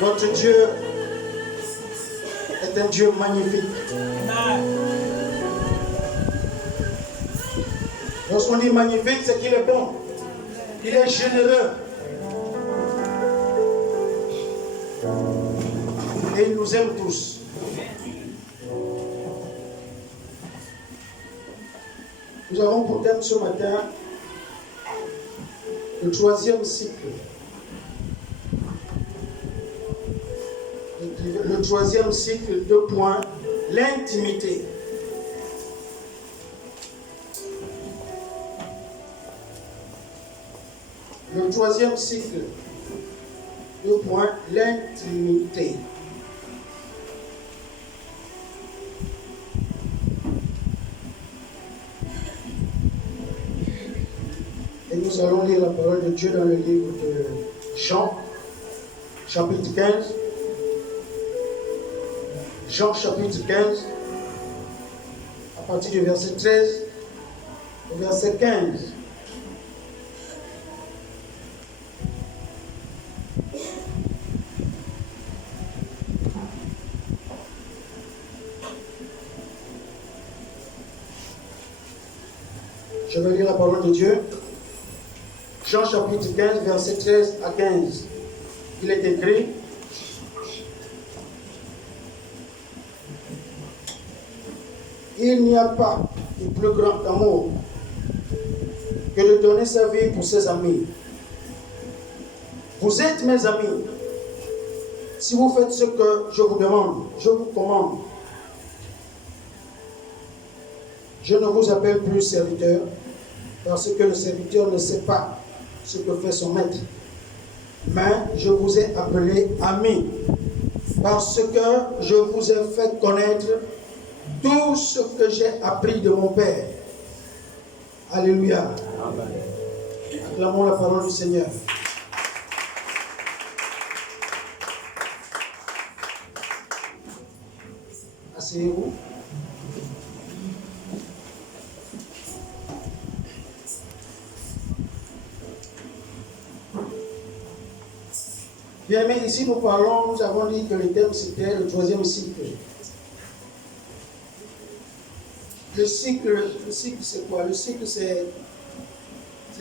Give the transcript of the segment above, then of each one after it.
Notre Dieu est un Dieu magnifique. Lorsqu'on dit magnifique, c'est qu'il est bon. Il est généreux. Et il nous aime tous. Nous avons pour thème ce matin le 3e cycle. Le 3e cycle, 2 points, l'intimité. Le 3e cycle, 2 points, l'intimité. Et nous allons lire la parole de Dieu dans le livre de Jean, chapitre 15. Jean, chapitre 15, à partir du verset 13 au verset 15. Je vais lire la parole de Dieu. Jean chapitre 15, verset 13 à 15. Il est écrit: il n'y a pas de plus grand amour que de donner sa vie pour ses amis. Vous êtes mes amis si vous faites ce que je vous demande, je vous commande. Je ne vous appelle plus serviteur, parce que le serviteur ne sait pas ce que fait son maître. Mais je vous ai appelé amis, parce que je vous ai fait connaître tout ce que j'ai appris de mon Père. Alléluia. Amen. Acclamons la parole du Seigneur. Asseyez-vous. Bien, mais ici nous avons dit que le thème c'était le 3e cycle. Le cycle c'est quoi? Le cycle c'est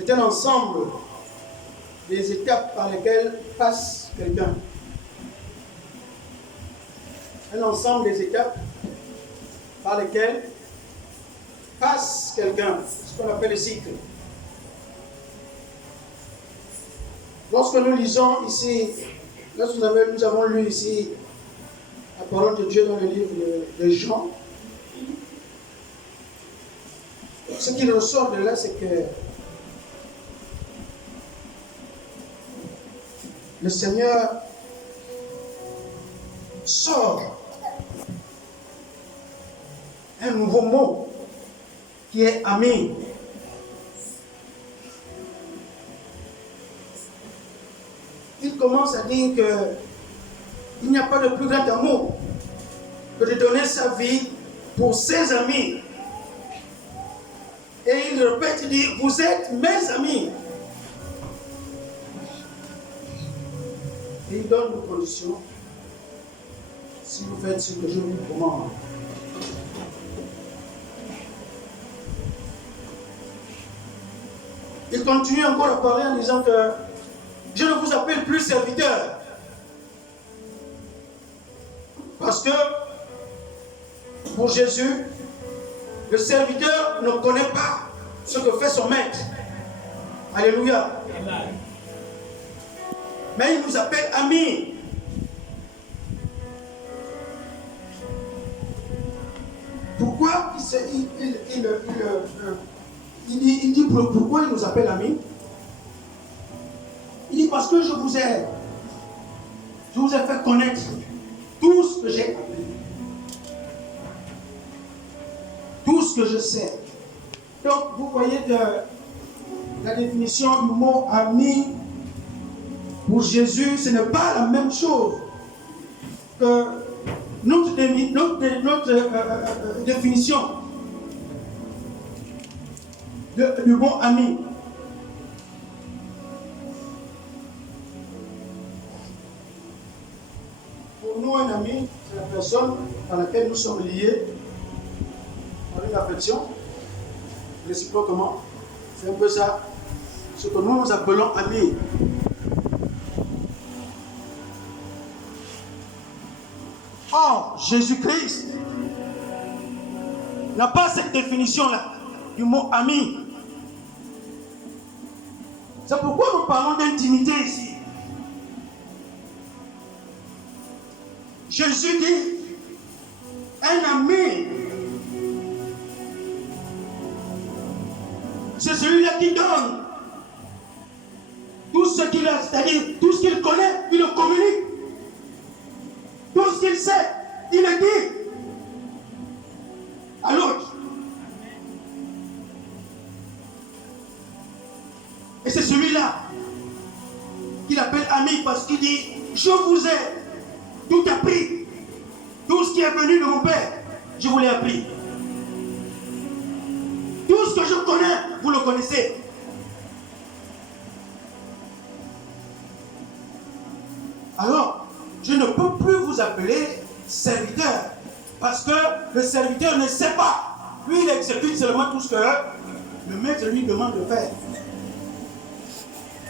un ensemble des étapes par lesquelles passe quelqu'un. Un ensemble des étapes par lesquelles passe quelqu'un. C'est ce qu'on appelle le cycle. Lorsque nous lisons ici, lorsque nous avons lu ici la parole de Dieu dans le livre de Jean, ce qui ressort de là, c'est que le Seigneur sort un nouveau mot qui est ami. Il commence à dire qu'il n'y a pas de plus grand amour que de donner sa vie pour ses amis. Et il répète, il dit, vous êtes mes amis. Et il donne une condition: si vous faites ce que je vous commande. Il continue encore à parler en disant que je ne vous appelle plus serviteur. Parce que pour Jésus, le serviteur ne connaît pas ce que fait son maître. Alléluia. Amen. Mais il nous appelle amis. Pourquoi il dit pourquoi il nous appelle amis? Il dit parce que je vous ai fait connaître tout ce que j'ai appris. Tout ce que je sais. Donc, vous voyez la définition du mot ami pour Jésus, ce n'est pas la même chose que notre définition du mot ami. nous, un ami, c'est la personne dans laquelle nous sommes liés avec l'affection, réciproquement. C'est un peu ça, ce que nous appelons amis. Or, Jésus-Christ n'a pas cette définition-là du mot ami. C'est pourquoi nous parlons d'intimité ici. Jésus dit, un ami, c'est celui-là qui donne tout ce qu'il a, c'est-à-dire tout ce qu'il connaît, il le communique. Tout ce qu'il sait, il le dit à l'autre. Et c'est celui-là qu'il appelle ami parce qu'il dit, je vous ai tout appris. Tout ce qui est venu de mon Père, je vous l'ai appris. Tout ce que je connais, vous le connaissez. Alors, je ne peux plus vous appeler serviteur. Parce que le serviteur ne sait pas. Lui, il exécute seulement tout ce que le maître lui demande de faire.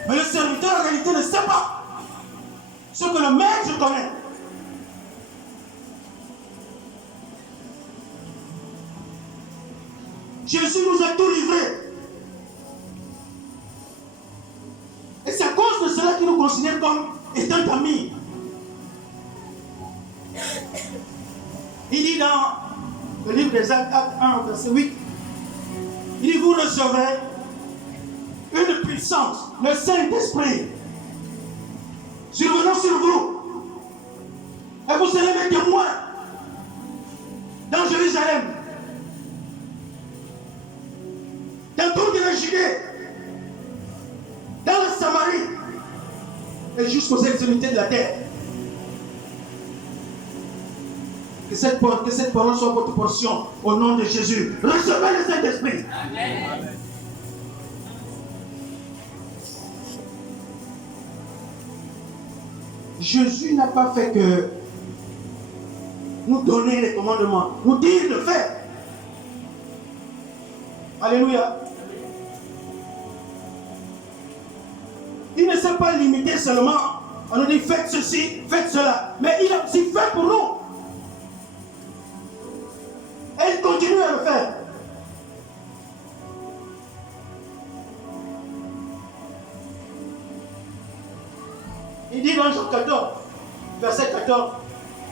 Mais le serviteur, en réalité, ne sait pas ce que le maître connaît. Jésus nous a tout livré. Et c'est à cause de cela qu'il nous considère comme étant amis. Il dit dans le livre des Actes, Acte 1, verset 8, il dit, vous recevrez une puissance, le Saint-Esprit, survenant sur vous. Et vous serez mes témoins dans Jérusalem, dans toute la Judée, dans la Samarie et jusqu'aux extrémités de la terre. Que cette parole soit votre portion au nom de Jésus. Recevez le Saint-Esprit. Amen. Jésus n'a pas fait que nous donner les commandements, nous dire de faire. Alléluia. Il ne s'est pas limité seulement à nous dire faites ceci, faites cela. Mais il a aussi fait pour nous. Et il continue à le faire. Il dit dans Jean 14, verset 14,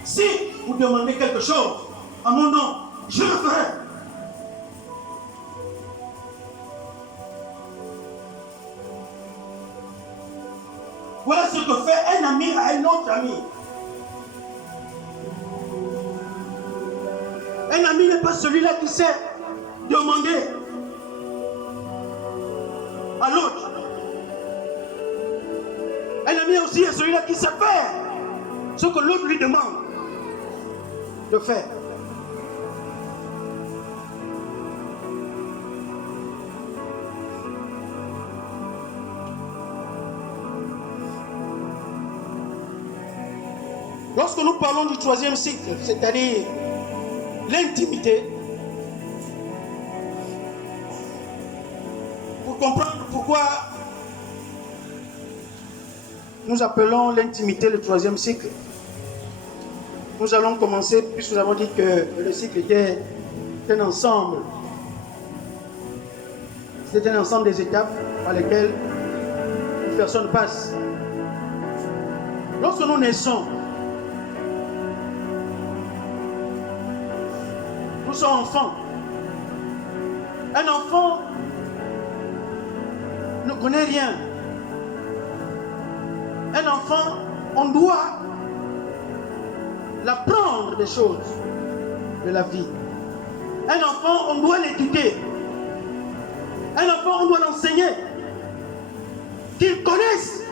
si vous demandez quelque chose à mon nom, je le ferai. Voilà ce que fait un ami à un autre ami. Un ami n'est pas celui-là qui sait demander à l'autre. Un ami aussi est celui-là qui sait faire ce que l'autre lui demande de faire. Lorsque nous parlons du troisième cycle, c'est-à-dire l'intimité, pour comprendre pourquoi nous appelons l'intimité le troisième cycle, nous allons commencer, puisque nous avons dit que le cycle était un ensemble. C'est un ensemble des étapes par lesquelles une personne passe. Lorsque nous naissons, nous sommes enfants. Un enfant ne connaît rien. Un enfant, on doit l'apprendre des choses de la vie. Un enfant, on doit l'éduquer. Un enfant, on doit l'enseigner. Qu'il connaisse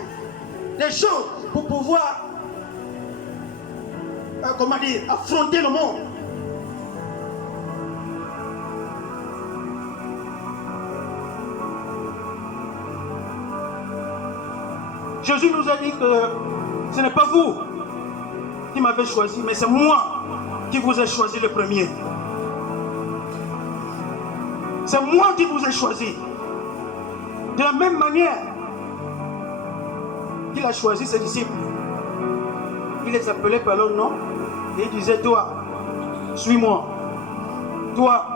des choses pour pouvoir, affronter le monde. Jésus nous a dit que ce n'est pas vous qui m'avez choisi, mais c'est moi qui vous ai choisi le premier. C'est moi qui vous ai choisi. De la même manière qu'il a choisi ses disciples. Il les appelait par leur nom et il disait, toi, suis-moi. Toi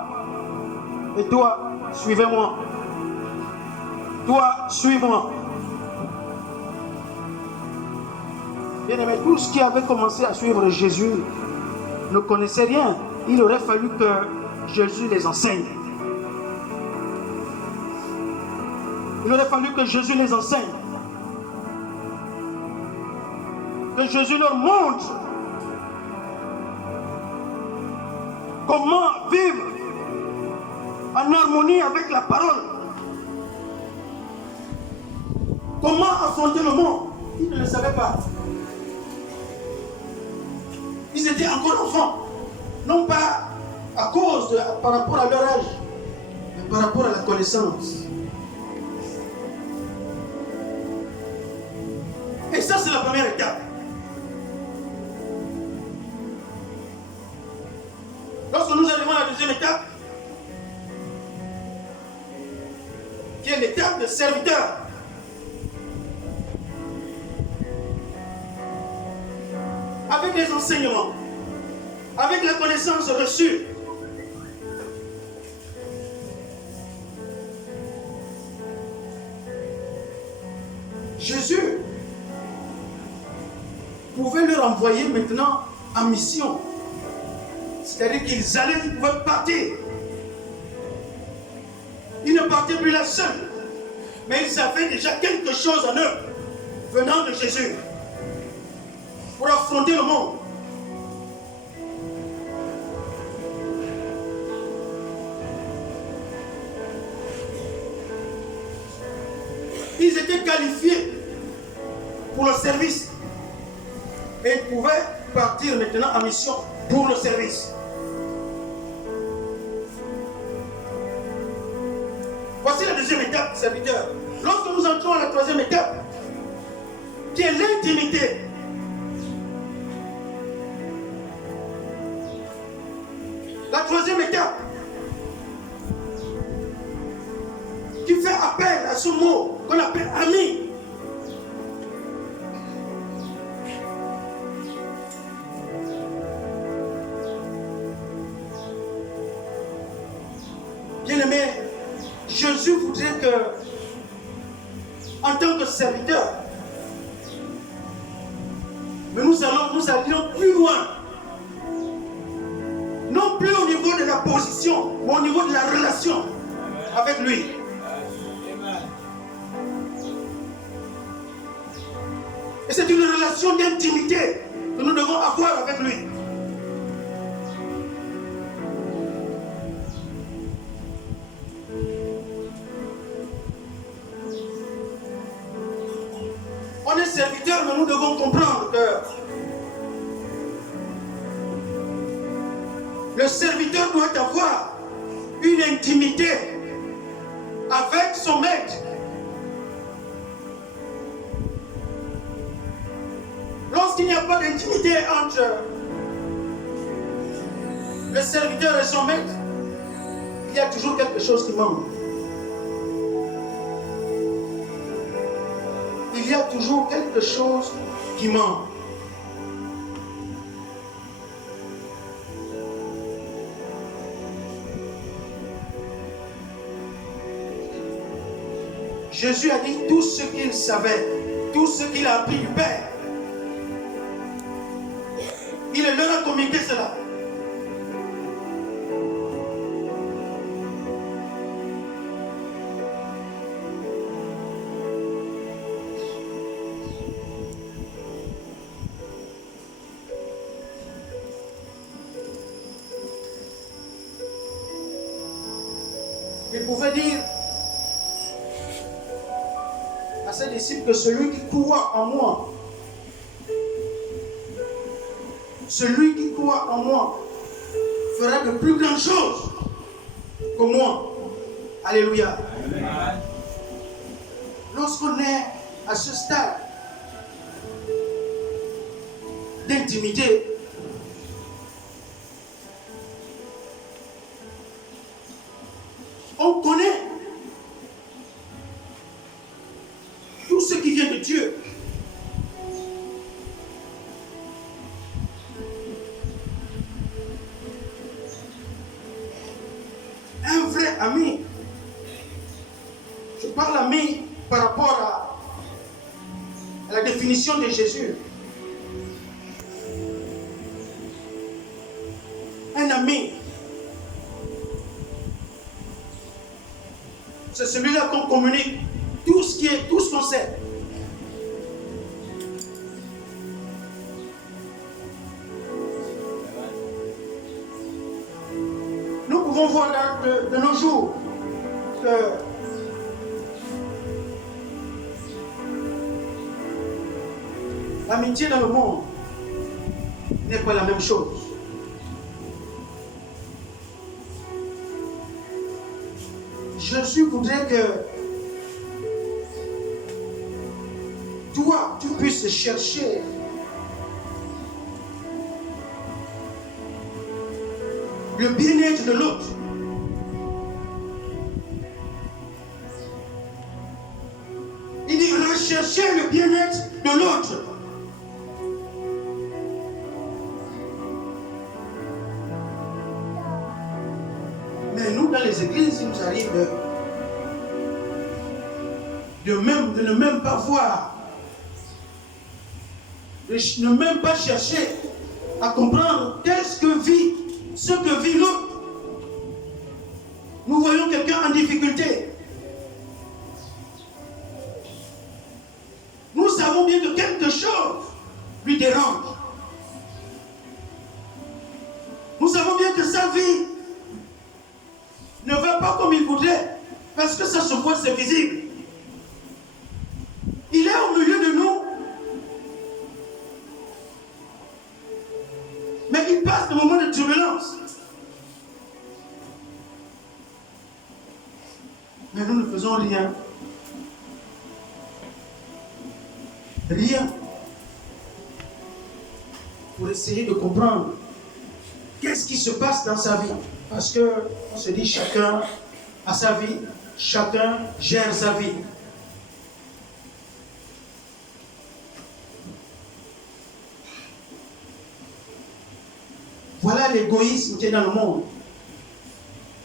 et toi, suivez-moi. Toi, suis-moi. Bien aimé, tous qui avaient commencé à suivre Jésus ne connaissaient rien. Il aurait fallu que Jésus les enseigne. Il aurait fallu que Jésus les enseigne. Que Jésus leur montre comment vivre en harmonie avec la parole. Comment affronter le monde. Ils ne le savaient pas. Ils étaient encore enfants. Non pas à cause par rapport à leur âge, mais par rapport à la connaissance. Et ça, c'est la première étape. Lorsque nous arrivons à la deuxième étape, qui est l'étape de serviteur, avec les enseignements, avec la connaissance reçue, Jésus pouvait leur envoyer maintenant en mission. C'est-à-dire qu'ils allaient, ils pouvaient partir. Ils ne partaient plus là seuls, mais ils avaient déjà quelque chose en eux, venant de Jésus, pour affronter le monde. Ils étaient qualifiés pour le service et ils pouvaient partir maintenant en mission pour le service. Voici la deuxième étape, serviteur. Lorsque nous entrons à la troisième étape, qui est l'intimité. La troisième étape, qui fait appel à ce mot qu'on appelle ami. Bien-aimé, Jésus voudrait que, en tant que serviteur, mais nous allions plus loin. Non plus au niveau de la position, mais au niveau de la relation avec lui. Et c'est une relation d'intimité que nous devons avoir avec lui. On est serviteur, mais nous devons comprendre que le serviteur doit avoir une intimité avec son maître. Lorsqu'il n'y a pas d'intimité entre le serviteur et son maître, il y a toujours quelque chose qui manque. Il y a toujours quelque chose qui manque. Jésus a dit tout ce qu'il savait, tout ce qu'il a appris du Père. Il leur a communiqué cela. Il pouvait dire à ses disciples que celui qui croit en moi, celui qui croit en moi fera de plus grandes choses que moi. Alléluia. Amen. Lorsqu'on est à ce stade intimité, on connaît tout ce qui vient de Dieu. Un vrai ami, je parle ami par rapport à la définition de Jésus. Un ami, c'est celui-là qu'on communique tout ce qu'on sait. Nous pouvons voir de nos jours que l'amitié dans le monde n'est pas la même chose. Jésus voudrait que toi, tu puisses chercher le bien-être de l'autre. Il dit rechercher le bien-être de l'autre. Mais nous, dans les églises, il nous arrive de ne même pas voir, de ne même pas chercher à comprendre ce que vit l'autre. Nous voyons quelqu'un en difficulté. Nous savons bien que quelque chose lui dérange. Nous savons bien que sa vie ne va pas comme il voudrait, parce que ça se voit, c'est visible. Il est au milieu de nous, mais il passe des moments de turbulence. Mais nous ne faisons rien. Rien pour essayer de comprendre qu'est-ce qui se passe dans sa vie. Parce qu'on se dit chacun a sa vie, chacun gère sa vie. Voilà l'égoïsme qui est dans le monde.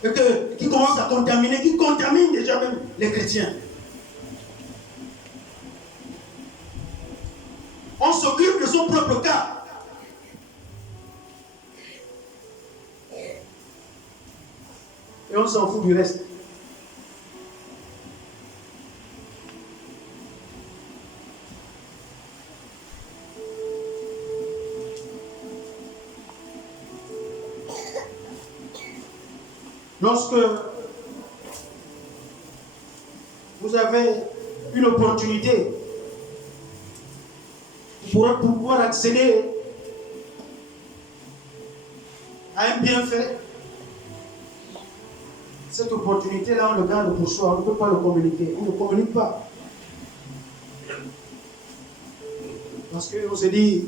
Et qui commence à contaminer, qui contamine déjà même les chrétiens. On s'occupe de son propre cas. Et on s'en fout du reste. Lorsque vous avez une opportunité pour pouvoir accéder à un bienfait, cette opportunité-là, on le garde pour soi, on ne peut pas le communiquer. On ne communique pas. Parce qu'on se dit,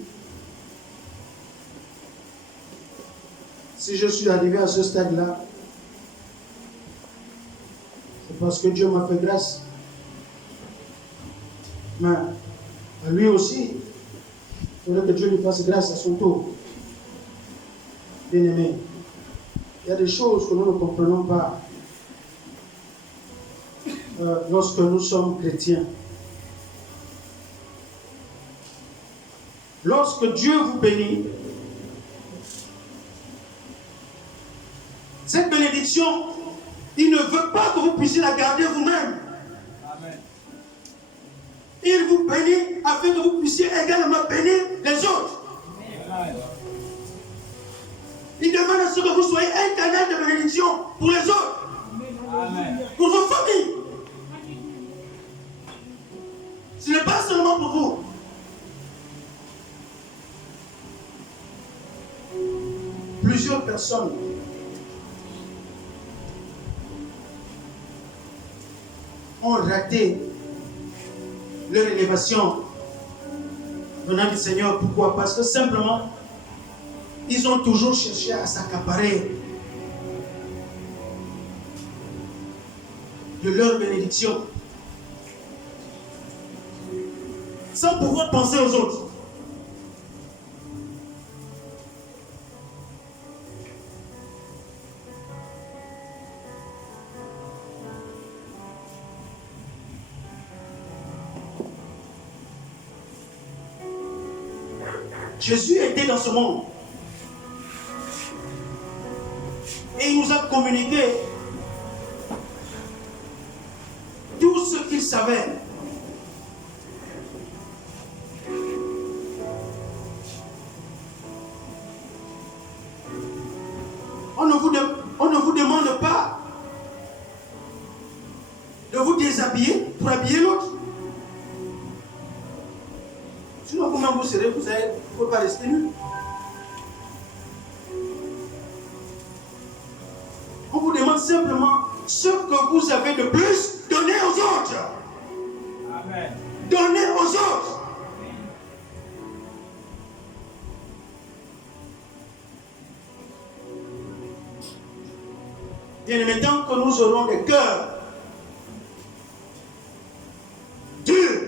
si je suis arrivé à ce stade-là, c'est parce que Dieu m'a fait grâce. Mais à lui aussi, il faudrait que Dieu lui fasse grâce à son tour. Bien-aimé, il y a des choses que nous ne comprenons pas lorsque nous sommes chrétiens. Lorsque Dieu vous bénit, cette bénédiction, il ne veut pas que vous puissiez la garder vous-même. Amen. Il vous bénit afin que vous puissiez également bénir les autres. Amen. Il demande à ce que vous soyez un canal de bénédiction pour les autres. Amen. Pour vos familles. Ce n'est pas seulement pour vous. Plusieurs personnes ont raté leur élévation venant du Seigneur. Pourquoi? Parce que simplement, ils ont toujours cherché à s'accaparer de leur bénédiction, sans pouvoir penser aux autres. Jésus était dans ce monde et il nous a communiqué tout ce qu'il savait. On ne vous demande pas de vous déshabiller pour habiller l'autre. Sinon, comment vous serez, vous ne pouvez pas rester nu. On vous demande simplement ce que vous avez de plus, donnez aux autres. Amen. Donnez aux autres. Bien maintenant que nous aurons des cœurs durs,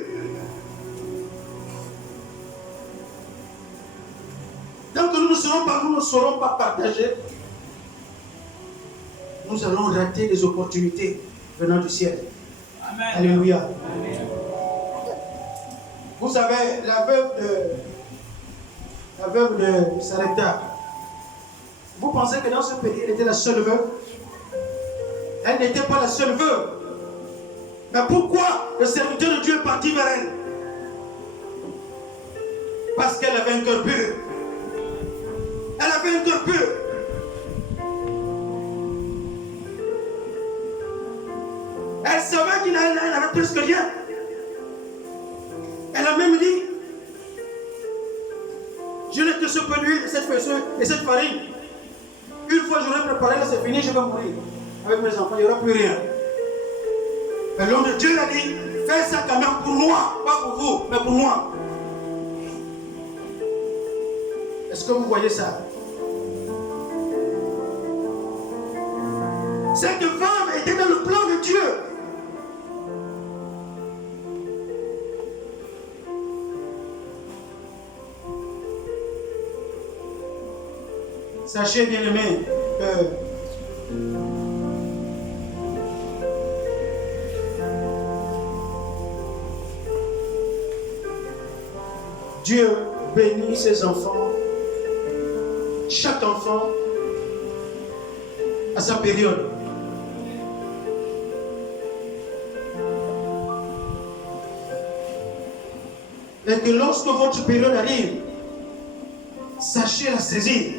tant que nous ne saurons pas partager, nous allons rater les opportunités venant du ciel. Amen. Alléluia. Amen. Vous savez, la veuve de Sarepta, vous pensez que dans ce pays, elle était la seule veuve? Elle n'était pas la seule veuve. Mais pourquoi le serviteur de Dieu est parti vers elle? Parce qu'elle avait un cœur pur. Elle avait un cœur pur. Elle savait qu'il n'avait presque rien. Elle a même dit, je n'ai que ce peu d'huile et cette farine. Une fois j'aurai préparé, c'est fini, je vais mourir. Avec mes enfants, il n'y aura plus rien. Mais l'homme de Dieu a dit, fais ça quand même pour moi, pas pour vous, mais pour moi. Est-ce que vous voyez ça? Cette femme était dans le plan de Dieu. Sachez, bien aimé, que Dieu bénit ses enfants, chaque enfant à sa période. Et que lorsque votre période arrive, sachez la saisir.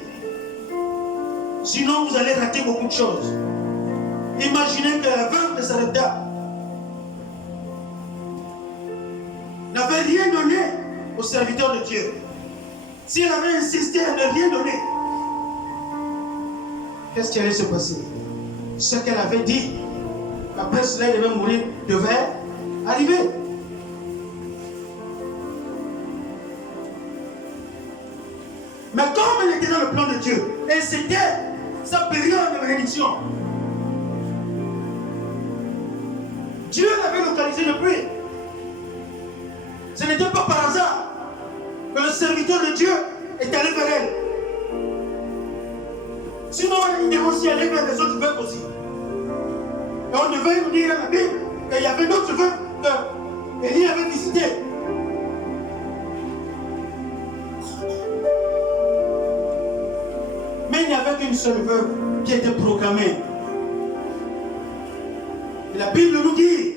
Sinon, vous allez rater beaucoup de choses. Imaginez que la veuve de Sarepta n'avait rien donné au serviteur de Dieu. Si elle avait insisté à ne rien donner, qu'est-ce qui allait se passer? Ce qu'elle avait dit, après cela, elle devait mourir, devait arriver. Mais comme elle était dans le plan de Dieu, et c'était sa période de bénédiction, Dieu l'avait localisé depuis. Ce n'était pas par hasard que le serviteur de Dieu est allé vers elle. Sinon, il devait aussi aller vers les autres veuves aussi. Et on devait nous dire dans la Bible qu'il y avait d'autres veuves qu'Élie avait visitées. Mais il n'y avait qu'une seule veuve qui était proclamée. Et la Bible nous dit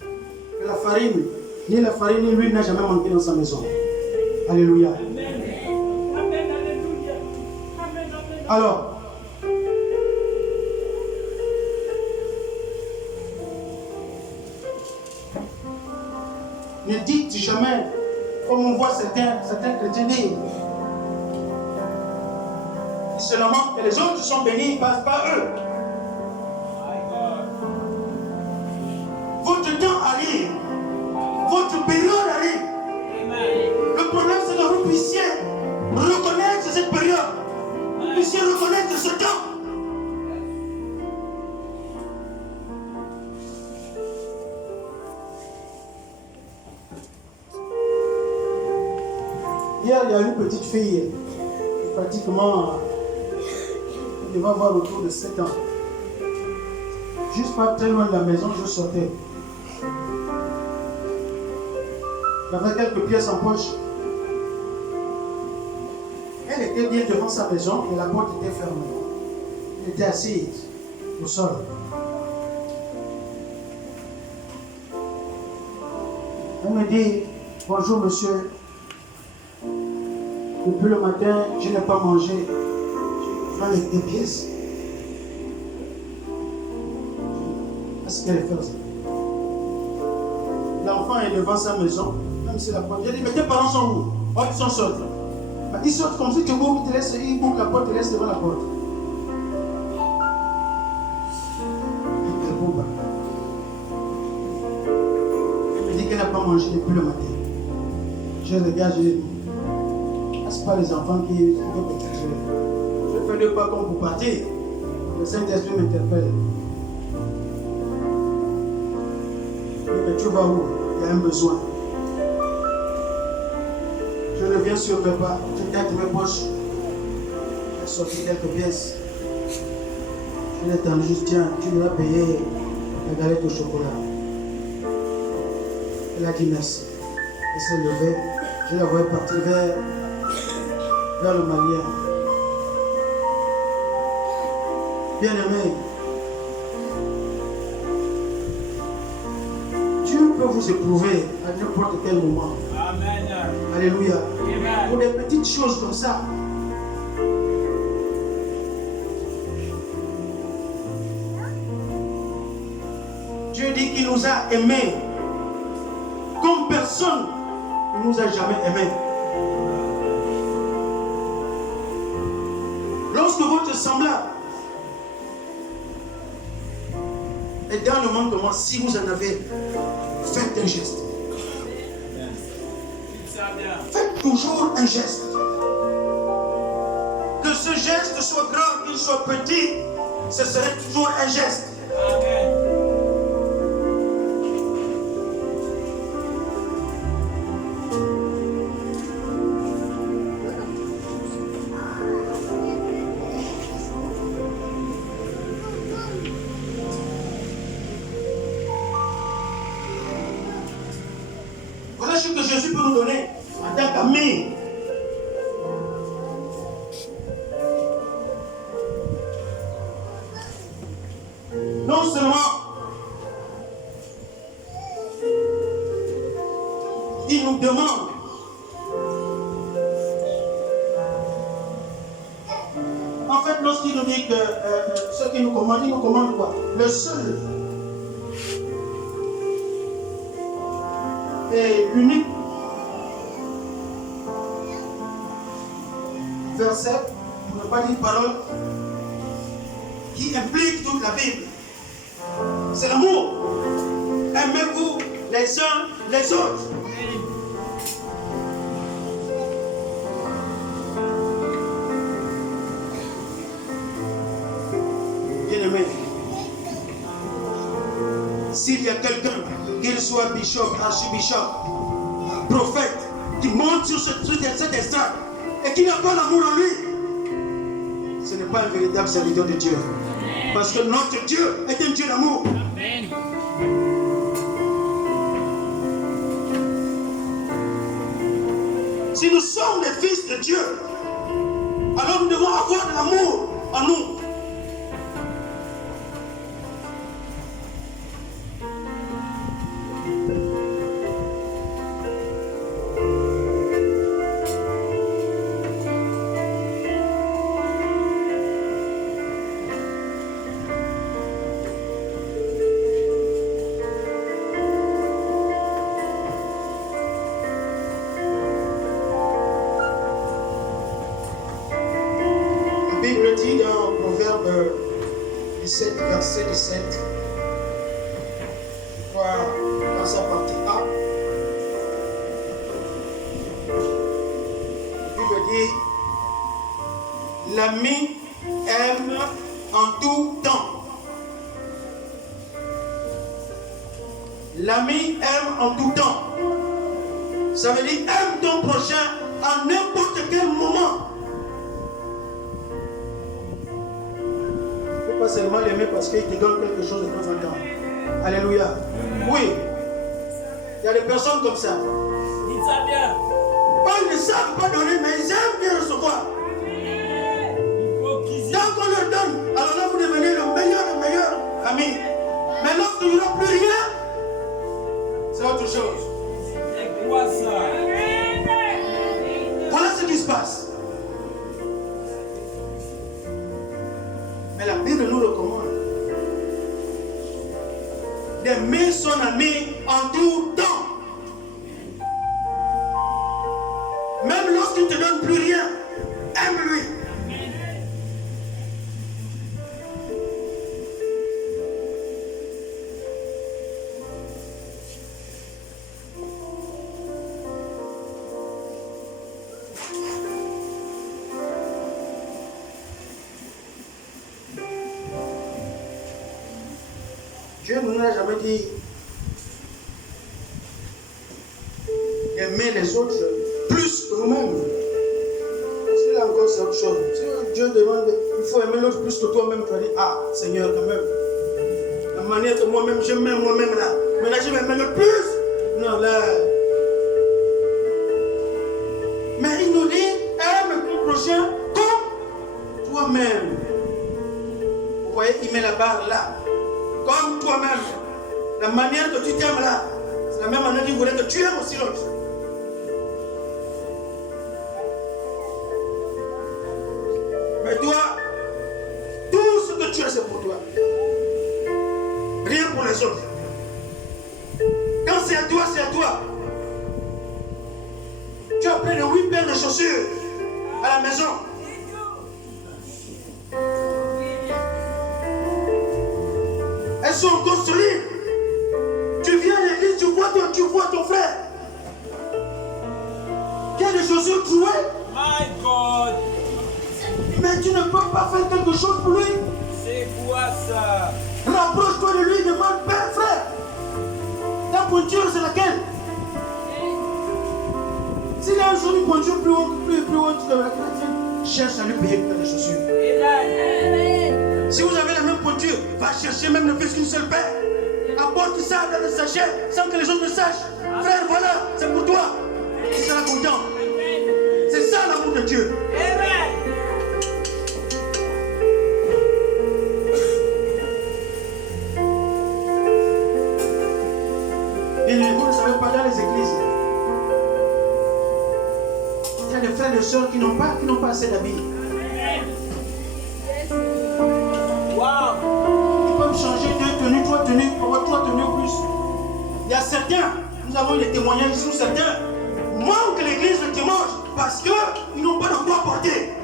que la farine, ni la farine, ni l'huile n'a jamais manqué dans sa maison. Alléluia. Alors, ne dites jamais, comme on voit certains chrétiens dire, seulement que les autres sont bénis, pas eux. Votre temps arrive, votre période arrive. Hier, il y a une petite fille, pratiquement, elle va avoir autour de 7 ans. Juste pas très loin de la maison, je sortais. J'avais quelques pièces en poche. Elle était bien devant sa maison et la porte était fermée. Elle était assise au sol. Elle me dit, bonjour monsieur, depuis le matin, je n'ai pas mangé. Je prends les pièces. Qu'est-ce qu'elle fait ça? L'enfant est devant sa maison, même si la porte. J'ai dit, mais tes parents sont où? Oh, ils sont sortis. Ils sortent comme si tu ouvres, ils bouclent la porte, ils te laissent devant la porte. Elle me dit qu'elle n'a pas mangé depuis le matin. Je regarde, je dis, ce pas les enfants qui peuvent me tuer. Je fais 2 pas comme pour partir. Le Saint-Esprit m'interpelle. Mais tu vas où? Il y a un besoin. Je reviens sur mes pas, je tâte mes poches. J'ai sorti quelques pièces. Je l'ai tendu juste, tiens, tu dois payer la galette au chocolat. Elle a dit merci. Elle s'est levée. Je la voyais partir vers le Malien. Bien-aimé, Dieu peut vous éprouver à n'importe quel moment. Amen. Alléluia. Amen. Pour des petites choses comme ça. Dieu dit qu'il nous a aimés comme personne ne nous a jamais aimés. Lorsque votre semblable est dans le manquement, si vous en avez, faites un geste. Faites toujours un geste. Que ce geste soit grand, qu'il soit petit, ce serait toujours un geste. Amen. Voilà ce que Jésus peut nous donner en tant qu'ami. Non seulement il nous demande en fait lorsqu'il nous dit que ce qu'il nous commande, il nous commande quoi? Le seul et l'unique verset, pour ne pas dire parole, qui implique toute la Bible. C'est l'amour. Aimez-vous les uns les autres. Bien-aimé, s'il y a quelqu'un, qu'il soit bishop, archibishop, prophète, qui monte sur cet estrade et qui n'a pas l'amour en lui, ce n'est pas un véritable serviteur de Dieu. Parce que notre Dieu est un Dieu d'amour. Amen. Si nous sommes les fils de Dieu, alors nous devons avoir de l'amour en nous. La Bible dit dans Proverbe 17, verset 17, je crois dans sa partie A, la Bible dit, l'ami aime en tout temps. L'ami aime en tout temps. Ça veut dire aime ton prochain à n'importe quel moment. Il ne faut pas seulement l'aimer parce qu'il te donne quelque chose de temps en temps. Alléluia. Oui. Il y a des personnes comme ça. Dis ça bien. Ils ne savent pas donner, mais ils aiment bien recevoir. Tant qu'on leur donne, alors là vous devenez le meilleur ami. Mais lorsqu'il n'y aura plus rien, c'est autre chose. C'est quoi ça? Voilà ce qui se passe. Mais la Bible nous recommande d'aimer son ami en tout temps. Même lorsqu'il ne te donne plus rien, aime-lui. Dieu ne nous a jamais dit d'aimer les autres plus que nous-mêmes. Parce que là encore, c'est autre chose. Si Dieu demande, il faut aimer l'autre plus que toi-même, tu vas dire, ah, Seigneur, quand même. La manière que moi-même, j'aime moi-même là. Maintenant, je vais aimer le plus. Non, là. Mais il nous dit, aime ton prochain comme toi-même. Vous voyez, il met la barre là. Comme toi-même. La manière que tu t'aimes là, c'est la même manière qu'il voulait que tu aimes aussi l'autre. Mais toi, tout ce que tu as, c'est pour toi. Rien pour les autres. Quand c'est à toi, c'est à toi. Tu as plein de 8 paires de chaussures à la maison. Elles sont encore solides. Tu viens à l'église, tu vois ton frère qui a des chaussures trouées. My God. Mais tu ne peux pas faire quelque chose pour lui. C'est quoi ça? Rapproche-toi de lui, demande, père, frère, ta pointure c'est laquelle? S'il a un jour une pointure plus haute que la tienne, cherche à lui payer pour des chaussures. Si vous avez la même pointure, va chercher même ne fût qu'une seule paire. Apporte ça dans le sachet sans que les autres ne sachent. Frère, voilà, c'est pour toi. Tu seras content. C'est ça l'amour de Dieu. Et vous ne savez pas, dans les églises, il y a des frères et des sœurs qui n'ont pas assez d'habits. Ils peuvent changer de tenue, trois tenues ou plus. Il y a certains, nous avons eu des témoignages sur certains, manquent l'église le dimanche parce qu'ils n'ont pas de quoi porter.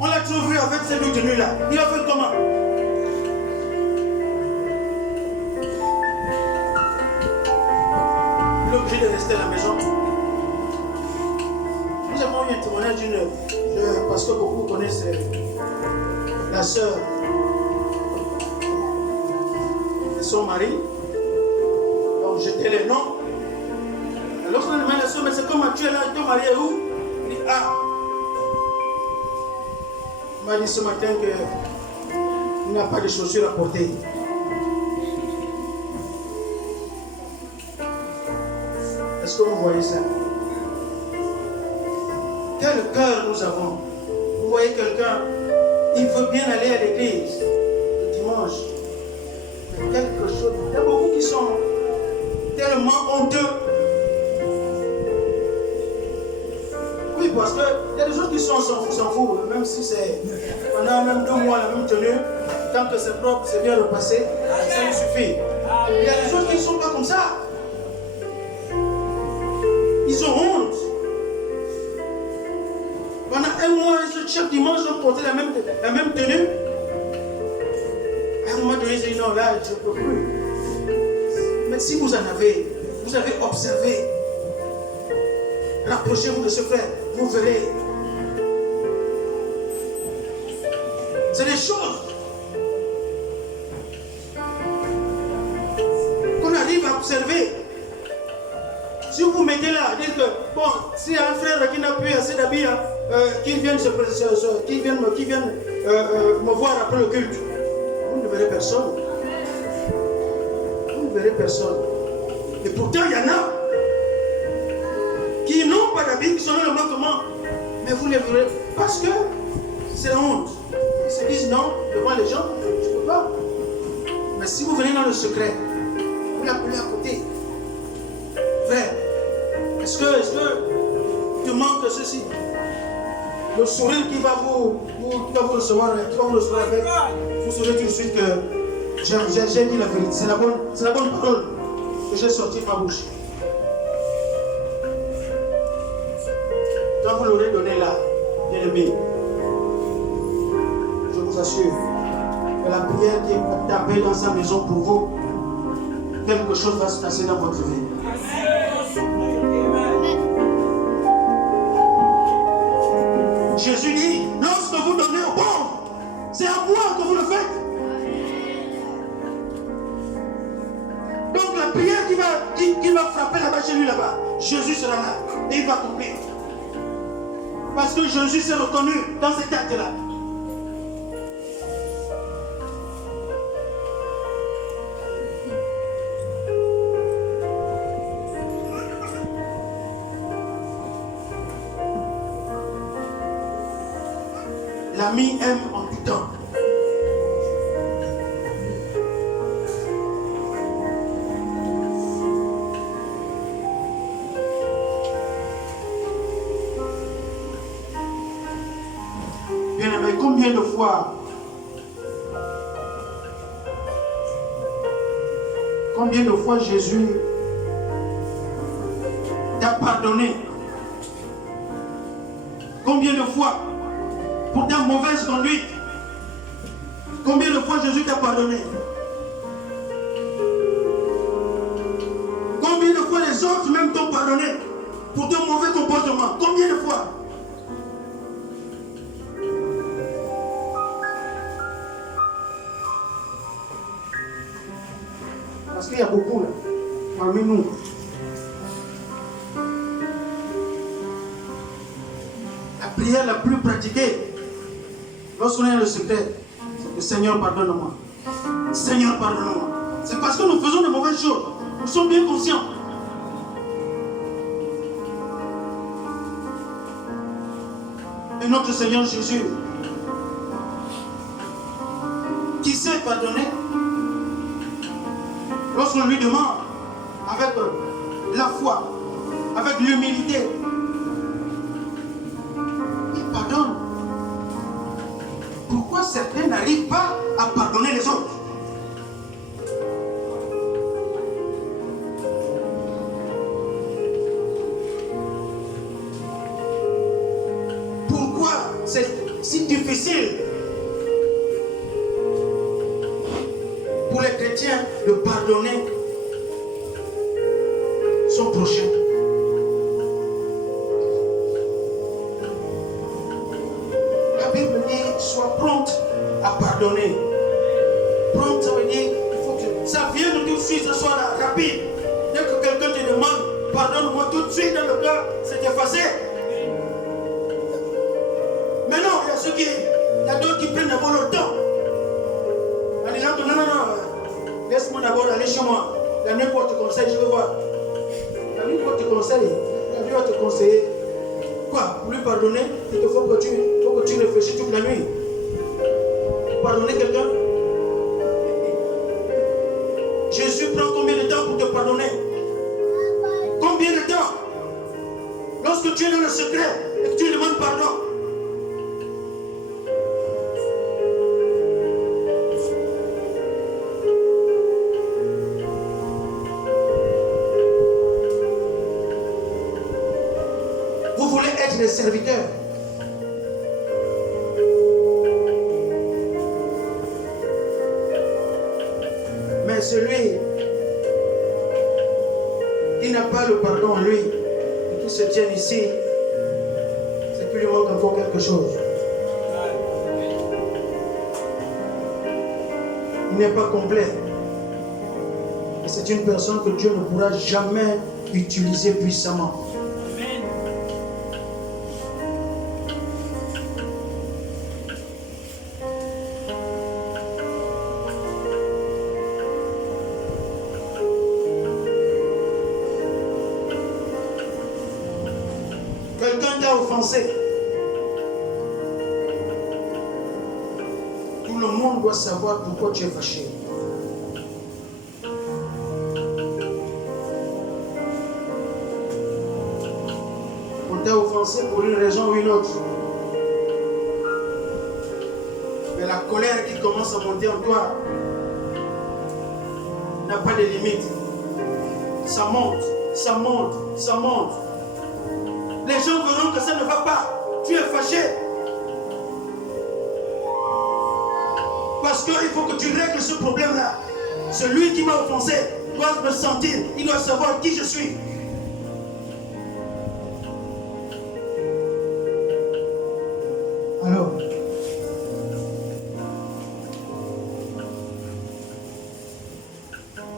On l'a trouvé avec ces deux tenues-là. Il a fait comment? Il est obligé de rester à la maison. Nous avons eu un témoignage parce que beaucoup connaissent la sœur de son mari. Donc j'étais les noms. Alors on demande la sœur, mais c'est comment tu es là, ton mari est où? Il dit, ah. Il m'a dit ce matin qu'il n'a pas de chaussures à porter. Est-ce que vous voyez ça? Quel cœur nous avons? Vous voyez quelqu'un, il veut bien aller à l'église le dimanche. Mais quelque chose, il y a beaucoup qui sont tellement honteux. Oui, parce qu'il y a des autres qui s'en foutent, même si c'est pendant même 2 mois la même tenue, tant que c'est propre, c'est bien repassé, ça lui suffit. Il y a des autres qui ne sont pas comme ça. Ils ont honte. Pendant 1 mois, chaque dimanche, ils ont porté la même tenue. À un moment donné, ils disent non, là, je ne peux plus. Mais si vous avez observé, rapprochez-vous de ce frère, vous verrez. C'est des choses qu'on arrive à observer. Si vous mettez là, dites que, bon, s'il y a un frère qui n'a plus assez d'habits, qu'il vienne, me voir après le culte, vous ne verrez personne. Vous ne verrez personne. Et pourtant, il y en a qui n'ont pas d'habits, qui sont là le manquement. Mais vous ne les verrez parce que c'est la honte. Ils se disent non, devant les gens, je ne peux pas. Mais si vous venez dans le secret, vous l'appelez à côté. Frère, est-ce que tu manques ceci? Le sourire qui va vous recevoir avec, vous saurez tout de suite que j'ai dit la vérité. C'est la bonne parole que j'ai sortie de ma bouche. Quand vous l'aurez donné là, bien aimé, je vous assure que la prière qui est tapée dans sa maison pour vous, quelque chose va se passer dans votre vie. Jésus dit, lorsque vous donnez aux pauvres, c'est à moi que vous le faites. Donc la prière qui va frapper là-bas chez lui là-bas, Jésus sera là et il va accomplir. Parce que Jésus s'est reconnu dans cet acte-là. L'ami aime en tout temps. Bien aimé, combien de fois Jésus t'a pardonné? Combien de fois pour ta mauvaise conduite? Combien de fois Jésus t'a pardonné? Combien de fois les autres même t'ont pardonné pour ton mauvais comportement? Combien de fois? Parce qu'il y a beaucoup là, parmi nous. La prière la plus pratiquée, lorsqu'on est dans le secret, c'est que Seigneur, pardonne-moi. Seigneur, pardonne-moi. C'est parce que nous faisons de mauvaises choses. Nous sommes bien conscients. Et notre Seigneur Jésus, qui sait pardonner, lorsqu'on lui demande, avec la foi, avec l'humilité, il pardonne. Pourquoi certains n'arrivent pas à pardonner les autres? Pourquoi c'est si difficile pour les chrétiens de pardonner son prochain? La Bible dit sois prompte à pardonner. Prompte, ça veut dire il faut que ça vienne tout de suite, ça soit rapide. Dès que quelqu'un te demande pardonne-moi, tout de suite dans le cœur, c'est effacé. Mais non, il y a d'autres qui prennent d'abord leur temps. En disant que non, laisse-moi d'abord aller chez moi. Il y a n'importe conseil, je veux voir. Il y a n'importe conseil. Dieu va te conseiller. Quoi? Pour lui pardonner, il faut que tu réfléchisses toute la nuit. Pardonner quelqu'un? Jésus prend combien de temps pour te pardonner? Combien de temps? Lorsque tu es dans le secret et que tu demandes pardon. Vous voulez être des serviteurs. Mais celui qui n'a pas le pardon en lui, et qui se tient ici, c'est qu'il lui manque encore quelque chose. Il n'est pas complet. Et c'est une personne que Dieu ne pourra jamais utilisé puissamment. Amen. Quelqu'un t'a offensé. Tout le monde doit savoir pourquoi tu es fâché. On t'a offensé pour une raison ou une autre. Mais la colère qui commence à monter en toi n'a pas de limite. Ça monte, ça monte, ça monte. Les gens verront que ça ne va pas. Tu es fâché. Parce qu'il faut que tu règles ce problème-là. Celui qui m'a offensé doit me sentir. Il doit savoir qui je suis. Alors,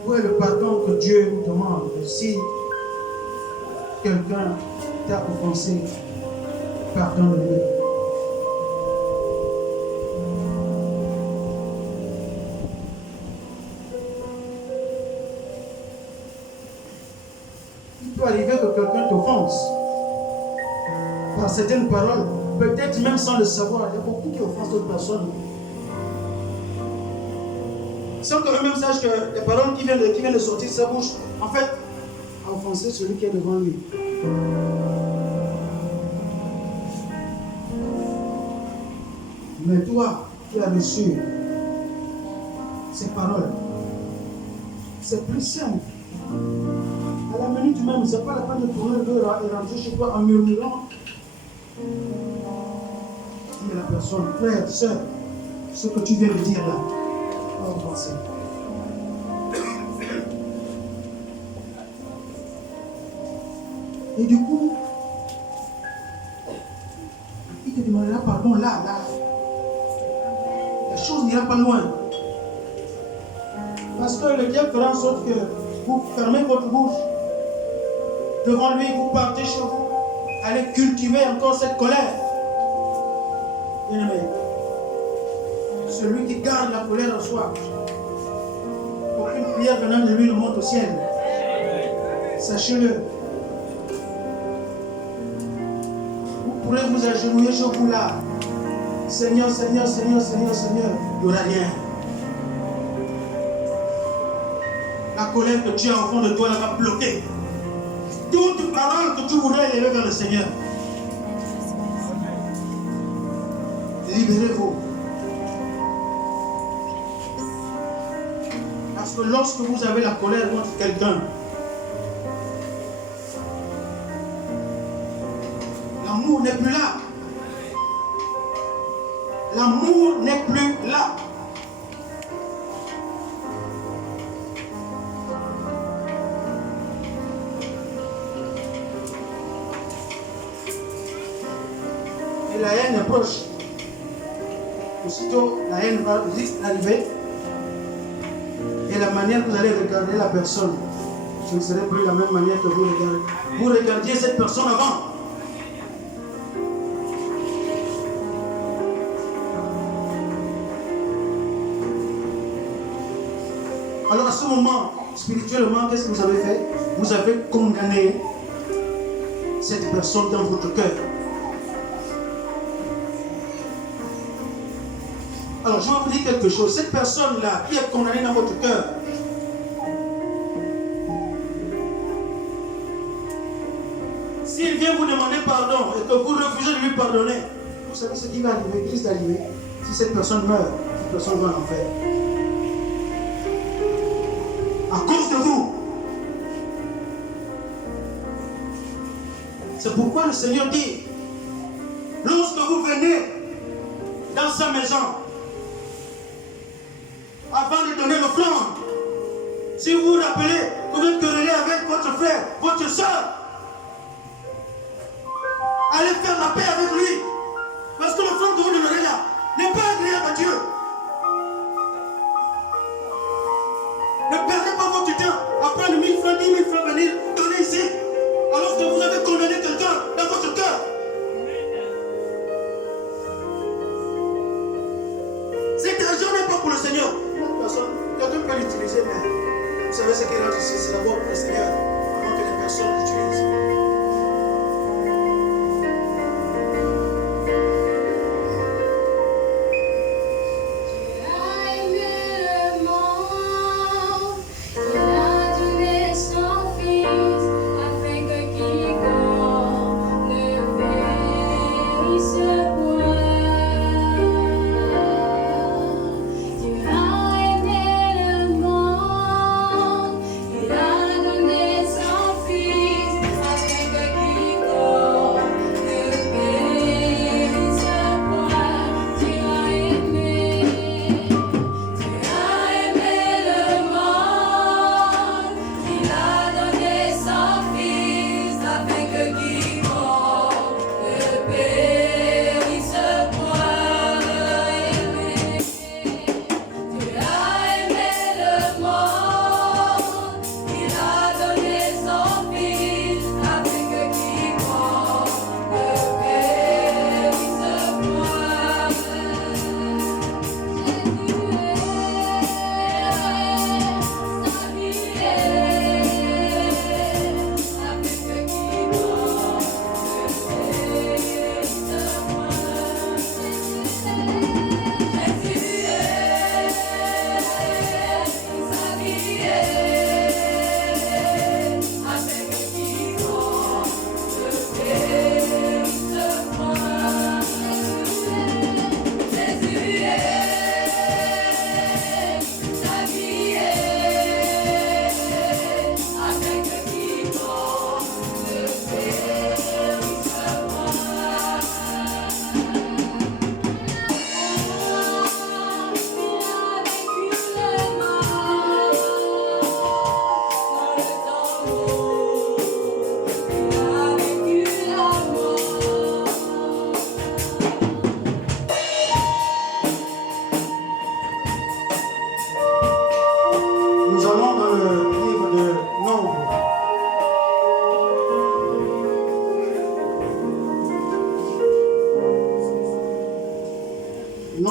où est le pardon que Dieu nous demande? Si quelqu'un t'a offensé, pardonne-lui. Il peut arriver que quelqu'un t'offense par certaines paroles, peut-être même sans le savoir. Il y a beaucoup qui offensent d'autres personnes sans que eux-mêmes sachent que les paroles qui viennent de sortir de sa bouche, en fait, a offensé celui qui est devant lui. Mais toi qui as reçu ces paroles, c'est plus simple. À la minute même, ce n'est pas la peine de tourner le dos et rentrer chez toi en murmurant. Dis à la personne, frère, soeur, ce que tu viens de dire là, va offenser. Et du coup, il te demandera pardon là. La chose n'ira pas loin. Parce que le diable fera en sorte que vous fermez votre bouche. Devant lui, vous partez chez vous. Allez cultiver encore cette colère. Bien-aimé, celui qui garde la colère en soi, aucune prière venant de lui ne monte au ciel. Sachez-le. Vous pourrez vous agenouiller chez vous là. Seigneur, Seigneur, Seigneur, Seigneur, Seigneur. Il n'y aura rien. La colère que tu as au fond de toi, elle va bloquer. Toute parole que tu voudrais élever vers le Seigneur. Libérez-vous. Parce que lorsque vous avez la colère contre quelqu'un, l'amour n'est plus là. L'amour n'est plus là. Et la haine est proche. Aussitôt, la haine va risque d'arriver. Et la manière que vous allez regarder la personne, ce ne serait plus la même manière que vous regardez. Vous regardiez cette personne avant. Alors à ce moment, spirituellement, qu'est-ce que vous avez fait? Vous avez condamné cette personne dans votre cœur. Alors je vais vous dire quelque chose. Cette personne-là qui est condamnée dans votre cœur, s'il vient vous demander pardon et que vous refusez de lui pardonner, vous savez ce qui va arriver, qui risque d'arriver? Si cette personne meurt, cette personne va en enfer. À cause de vous. C'est pourquoi le Seigneur dit, lorsque vous venez dans sa maison, avant de donner l'offrande, si vous vous rappelez, vous êtes querellé avec votre frère, votre soeur, allez faire la paix avec lui. Parce que l'offrande que vous donnerez là n'est pas agréable à Dieu. Ne perdez pas votre temps à prendre 1000 francs, 10 000 francs, venir donner ici.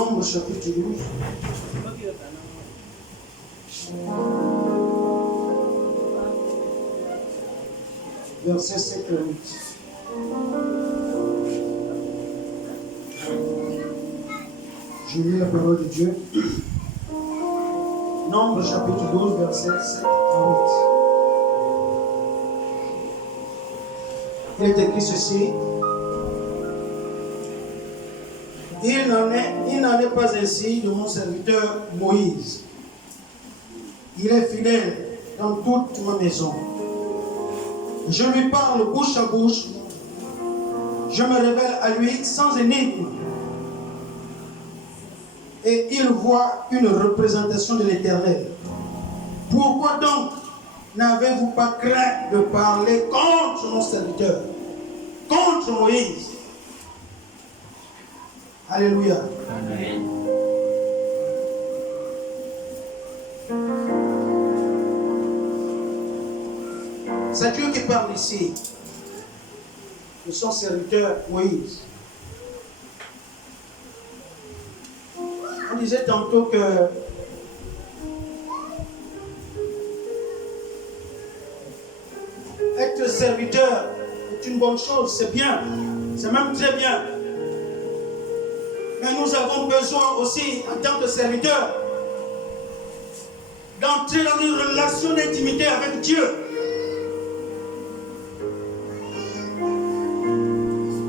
Nombre chapitre 12. Verset 7 à 8. Je lis la parole de Dieu. Nombre chapitre 12, verset 7 à 8. Il est écrit ceci. Il n'en est pas ainsi de mon serviteur Moïse. Il est fidèle dans toute ma maison. Je lui parle bouche à bouche. Je me révèle à lui sans énigme. Et il voit une représentation de l'Éternel. Pourquoi donc n'avez-vous pas craint de parler contre mon serviteur, contre Moïse? Alléluia. Amen. C'est Dieu qui parle ici de son serviteur Moïse. On disait tantôt que être serviteur est une bonne chose, c'est bien, c'est même très bien. Mais nous avons besoin aussi, en tant que serviteurs, d'entrer dans une relation d'intimité avec Dieu.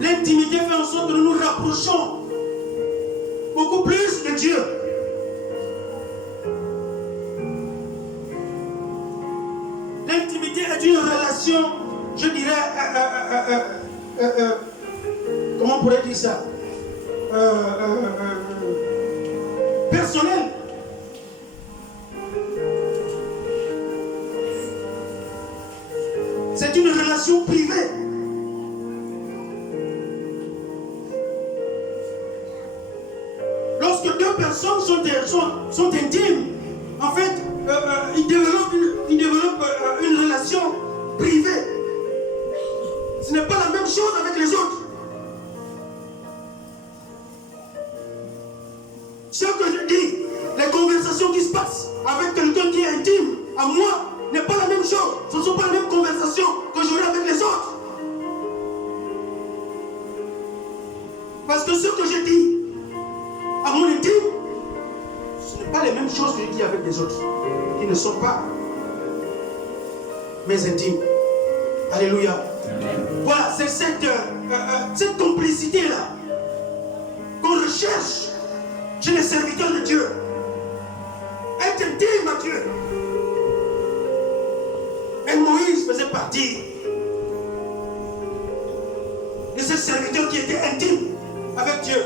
L'intimité fait en sorte que nous nous rapprochons beaucoup plus de Dieu. L'intimité est une relation, je dirais, comment on pourrait dire ça? Personnelle. C'est une relation privée. Lorsque deux personnes sont intimes, en fait, ils développent une relation privée. Ce n'est pas la même chose avec les autres. Ce que je dis, les conversations qui se passent avec quelqu'un qui est intime à moi n'est pas la même chose. Ce ne sont pas les mêmes conversations que j'aurai avec les autres. Parce que ce que je dis à mon intime, ce n'est pas les mêmes choses que je dis avec les autres, qui ne sont pas mes intimes. Alléluia. Amen. Voilà, c'est cette complicité-là qu'on recherche chez les serviteurs de Dieu. Être intime à Dieu. Et Moïse faisait partie de ces serviteurs qui étaient intimes avec Dieu.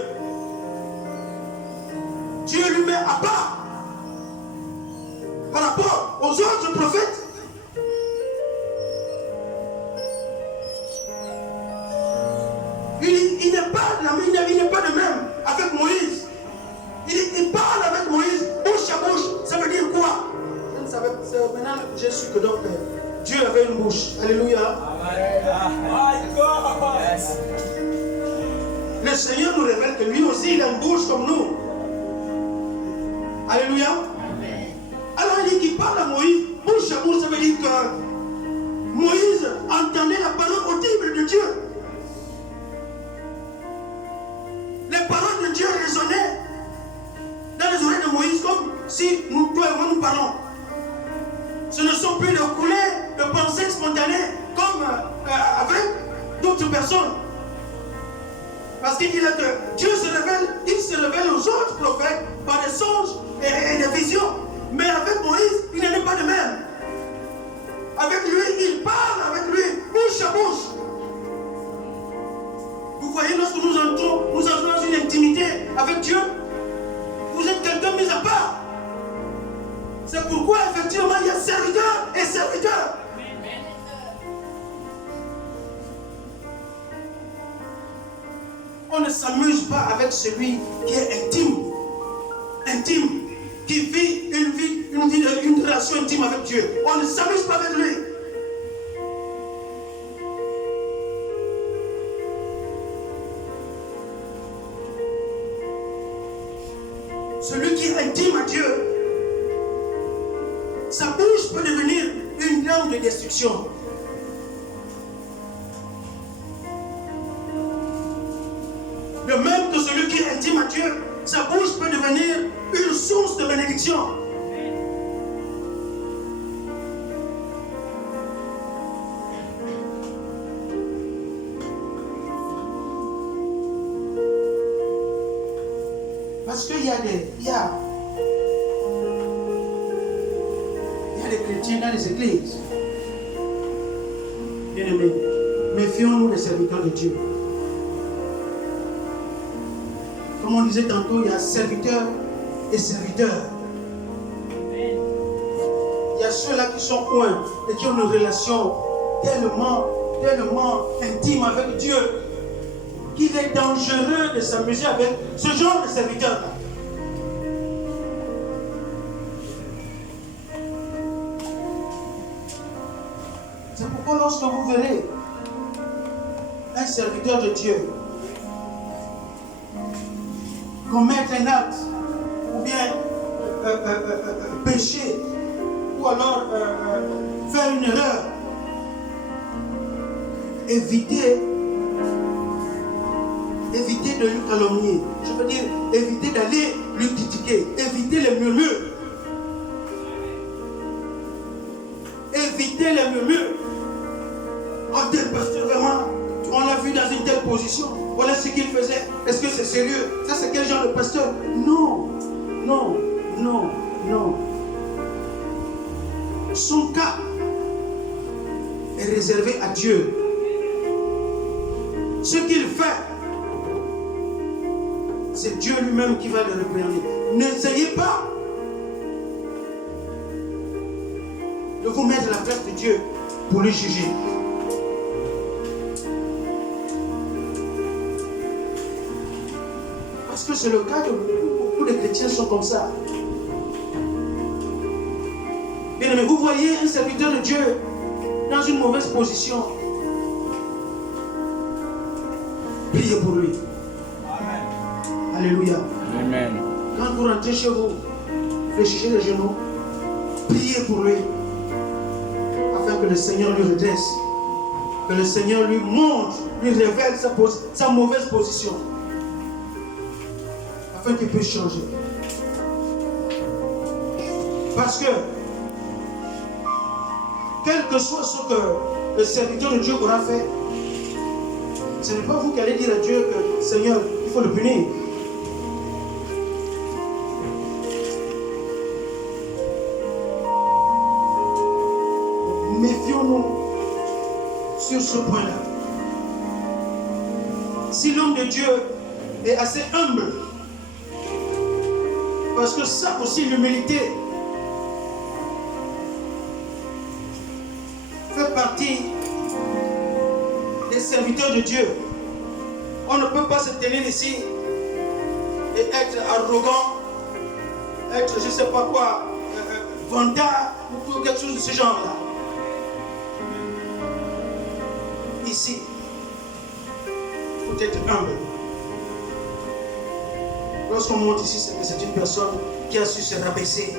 Dieu lui met à part par rapport aux autres prophètes. Il n'est pas de même avec Moïse. Il parle avec Moïse bouche à bouche. Ça veut dire quoi? Je ne savais pas. Maintenant, j'ai su que donc Dieu avait une bouche. Alléluia. Le Seigneur nous révèle que lui aussi il a une bouche comme nous. Alléluia. Alors il dit qu'il parle à Moïse bouche à bouche. Ça veut dire que Moïse entendait la parole audible de Dieu. Les paroles de Dieu résonnaient dans les oreilles de Moïse comme si nous, toi et moi, nous parlons. Ce ne sont plus de coulées, de pensées spontanées comme avec d'autres personnes. Parce qu'il dit là que Dieu se révèle, il se révèle aux autres prophètes par des songes et des visions. Mais avec Moïse, il n'en est pas de même. Avec lui, il parle avec lui, bouche à bouche. Vous voyez, lorsque nous entrons dans une intimité avec Dieu, vous êtes quelqu'un mis à part. C'est pourquoi effectivement il y a serviteur et serviteur. On ne s'amuse pas avec celui qui est intime, qui vit une relation intime avec Dieu. On ne s'amuse pas avec lui. celui qui est intime à Dieu, sa bouche peut devenir une langue de destruction. De même que celui qui est intime à Dieu, sa bouche peut devenir une source de bénédiction. Parce qu'il y a des chrétiens dans les églises. Bien-aimés, méfions-nous des serviteurs de Dieu. Comme on disait tantôt, il y a serviteurs et serviteurs. Il y a ceux-là qui sont loin et qui ont une relation tellement intime avec Dieu qu'il est dangereux de s'amuser avec ce genre de serviteurs-là. C'est pourquoi lorsque vous verrez un serviteur de Dieu commettre un acte ou bien pécher ou alors faire une erreur, évitez de lui calomnier. Je veux dire, évitez d'aller lui critiquer. Évitez les murmures. Évitez les murmures. Oh, tel pasteur, vraiment, on l'a vu dans une telle position. Voilà ce qu'il faisait. Est-ce que c'est sérieux? Ça, c'est quel genre de pasteur? Non. Son cas est réservé à Dieu. Ce qu'il fait, c'est Dieu lui-même qui va le réprimer. N'essayez pas de vous mettre à la place de Dieu pour le juger. Parce que c'est le cas de beaucoup de chrétiens sont comme ça. Bien aimé, vous voyez un serviteur de Dieu dans une mauvaise position. Priez pour lui. Alléluia. Amen. Quand vous rentrez chez vous, fléchissez les genoux, priez pour lui, afin que le Seigneur lui redresse, que le Seigneur lui montre, lui révèle sa mauvaise position, afin qu'il puisse changer. Parce que, quel que soit ce que le serviteur de Dieu aura fait, ce n'est pas vous qui allez dire à Dieu que, Seigneur, il faut le punir. Méfions-nous sur ce point-là. Si l'homme de Dieu est assez humble, parce que ça aussi, l'humilité fait partie des serviteurs de Dieu. On ne peut pas se tenir ici et être arrogant, être je ne sais pas quoi, vantard ou quelque chose de ce genre-là. Ici, il faut être humble. Lorsqu'on monte ici, c'est que c'est une personne qui a su se rabaisser.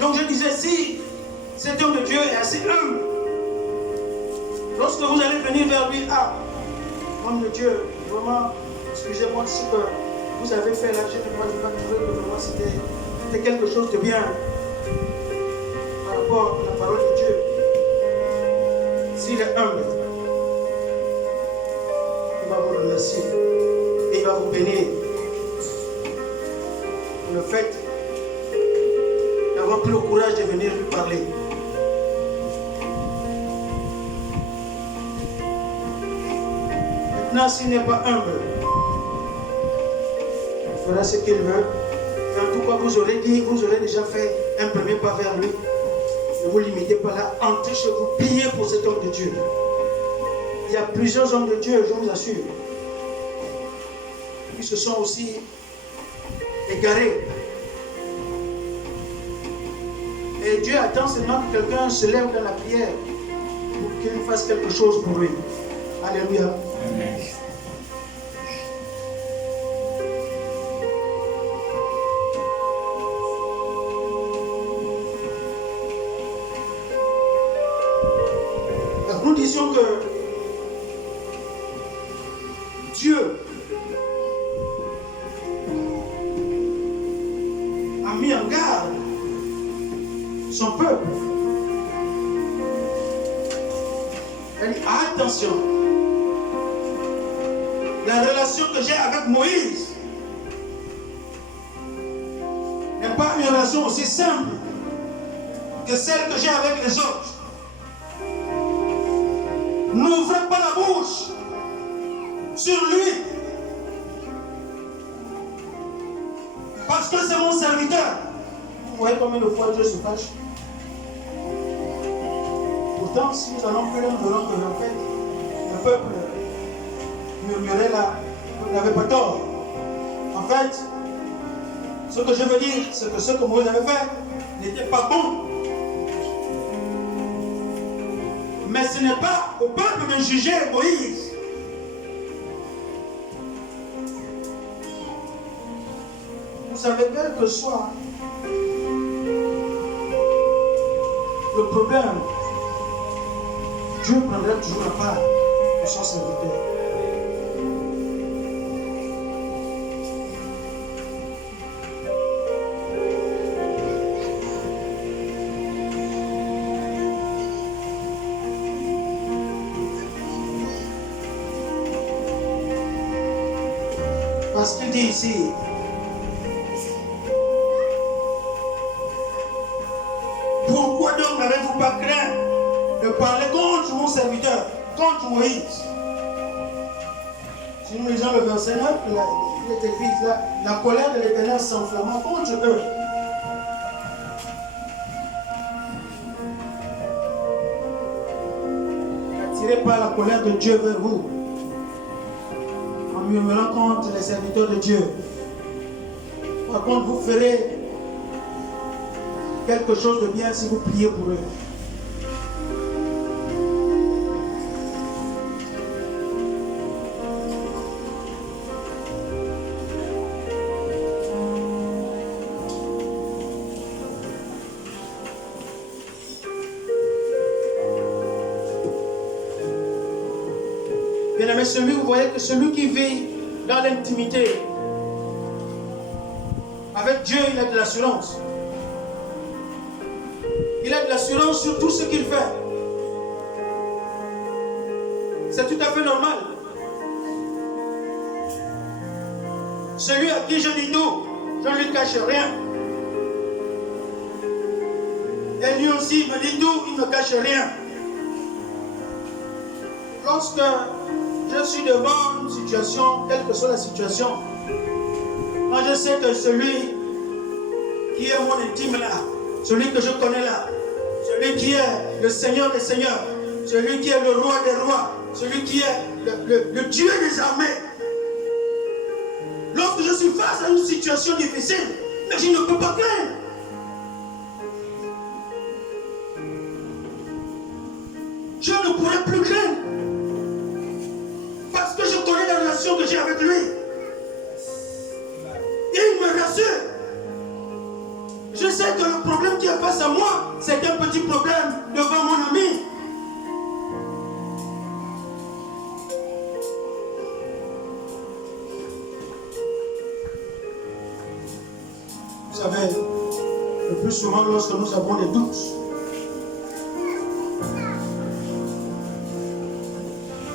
Donc je disais, si cet homme de Dieu est assez humble, lorsque vous allez venir vers lui, homme de Dieu, vraiment, excusez-moi ce que vous avez fait là, je n'ai pas trouvé que vraiment c'était quelque chose de bien par rapport à la parole de Dieu. S'il est humble, il va vous remercier et il va vous bénir pour le fait d'avoir pris le courage de venir lui parler. Maintenant, s'il n'est pas humble, il fera ce qu'il veut. Et en tout cas, vous aurez déjà fait un premier pas vers lui. Ne vous limitez pas là. Entrez chez vous, priez pour cet homme de Dieu. Il y a plusieurs hommes de Dieu, je vous assure, qui se sont aussi égarés. Et Dieu attend seulement que quelqu'un se lève dans la prière pour qu'il fasse quelque chose pour lui. Alléluia. Amen. disions que Dieu a mis en garde son peuple. Elle dit, attention, la relation que j'ai avec Moïse n'est pas une relation aussi simple que celle que j'ai avec les autres. N'ouvrez pas la bouche sur lui, parce que c'est mon serviteur. Vous voyez combien de fois Dieu se fâche? Pourtant, si nous allons plus loin, nous verrons que en fait, le peuple murmurait là, il n'avait pas tort. En fait, ce que je veux dire, c'est que ce que Moïse avait fait n'était pas bon. Mais ce n'est pas au peuple de juger Moïse. Vous savez, quel que soit le problème, Dieu prendra toujours la part de son serviteur. Parce qu'il dit ici, pourquoi donc n'avez-vous pas craint de parler contre mon serviteur, contre Moïse? Si nous lisons le verset 9, il est écrit là, la colère de l'Éternel s'enflamma contre eux. N'attirez pas la colère de Dieu vers vous en murmurant contre les serviteurs de Dieu. Par contre, vous ferez quelque chose de bien si vous priez pour eux. Bien-aimé, vous voyez que celui qui vit dans l'intimité avec Dieu, il a de l'assurance. Il a de l'assurance sur tout ce qu'il fait. C'est tout à fait normal. Celui à qui je dis tout, je ne lui cache rien. Et lui aussi me dit tout, il ne me cache rien. Lorsque je suis devant une situation, quelle que soit la situation, moi je sais que celui qui est mon intime là, celui que je connais là, celui qui est le Seigneur des Seigneurs, celui qui est le Roi des Rois, celui qui est le Dieu des armées. Lorsque je suis face à une situation difficile, mais je ne peux pas craindre. Je ne pourrai plus craindre. Parce que je connais la relation que j'ai avec lui. Et il me rassure. Je sais que le problème qui est face à moi, c'est un petit problème devant mon ami. Vous savez, le plus souvent lorsque nous avons des doutes,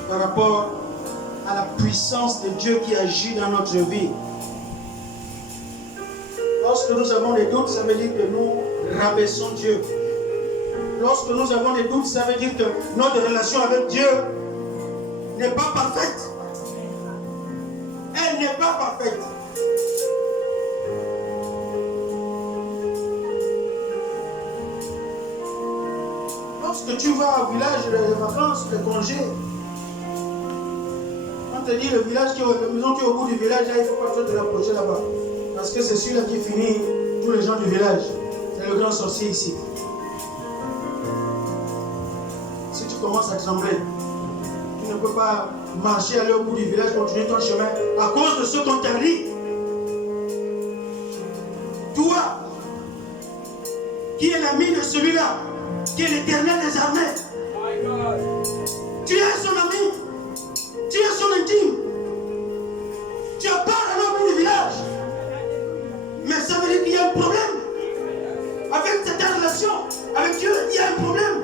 par rapport à la puissance de Dieu qui agit dans notre vie. Lorsque nous avons des doutes, ça veut dire que nous rabaissons Dieu. Lorsque nous avons des doutes, ça veut dire que notre relation avec Dieu n'est pas parfaite. Elle n'est pas parfaite. Lorsque tu vas au village de vacances, de congés, on te dit le village qui est, la maison qui est au bout du village, là, il ne faut pas trop te rapprocher là-bas. Parce que c'est celui-là qui finit tous les gens du village. C'est le grand sorcier ici. Si tu commences à trembler, tu ne peux pas marcher, aller au bout du village, continuer ton chemin à cause de ce qu'on t'a dit. Toi, qui est l'ami de celui-là, qui est l'Éternel des armées, Tu es son ami. Tu es son intime. Tu as part à l'homme du village. Mais ça veut dire qu'il y a un problème. Avec cette relation, avec Dieu, il y a un problème.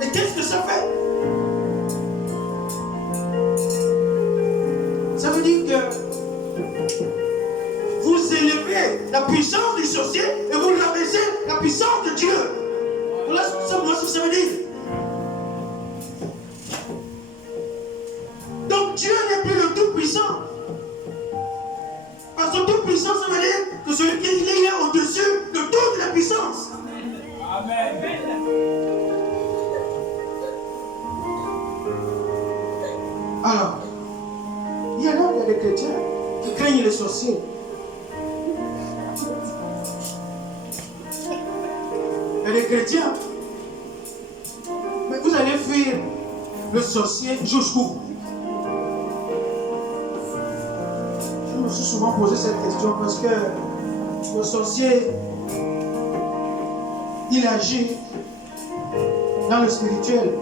Et qu'est-ce que ça fait? Ça veut dire que vous élevez la puissance du sorcier et vous rabaissez la puissance de Dieu. Voilà ce que ça veut dire. Donc Dieu n'est plus le Tout-Puissant. Parce que Tout-Puissant, ça veut dire que celui qui est au-dessus de toute la puissance. Amen. Alors, il y a des chrétiens qui craignent les sorciers. Il y a des chrétiens. Mais vous allez fuir le sorcier jusqu'où? Je me suis souvent posé cette question parce que le sorcier, il agit dans le spirituel.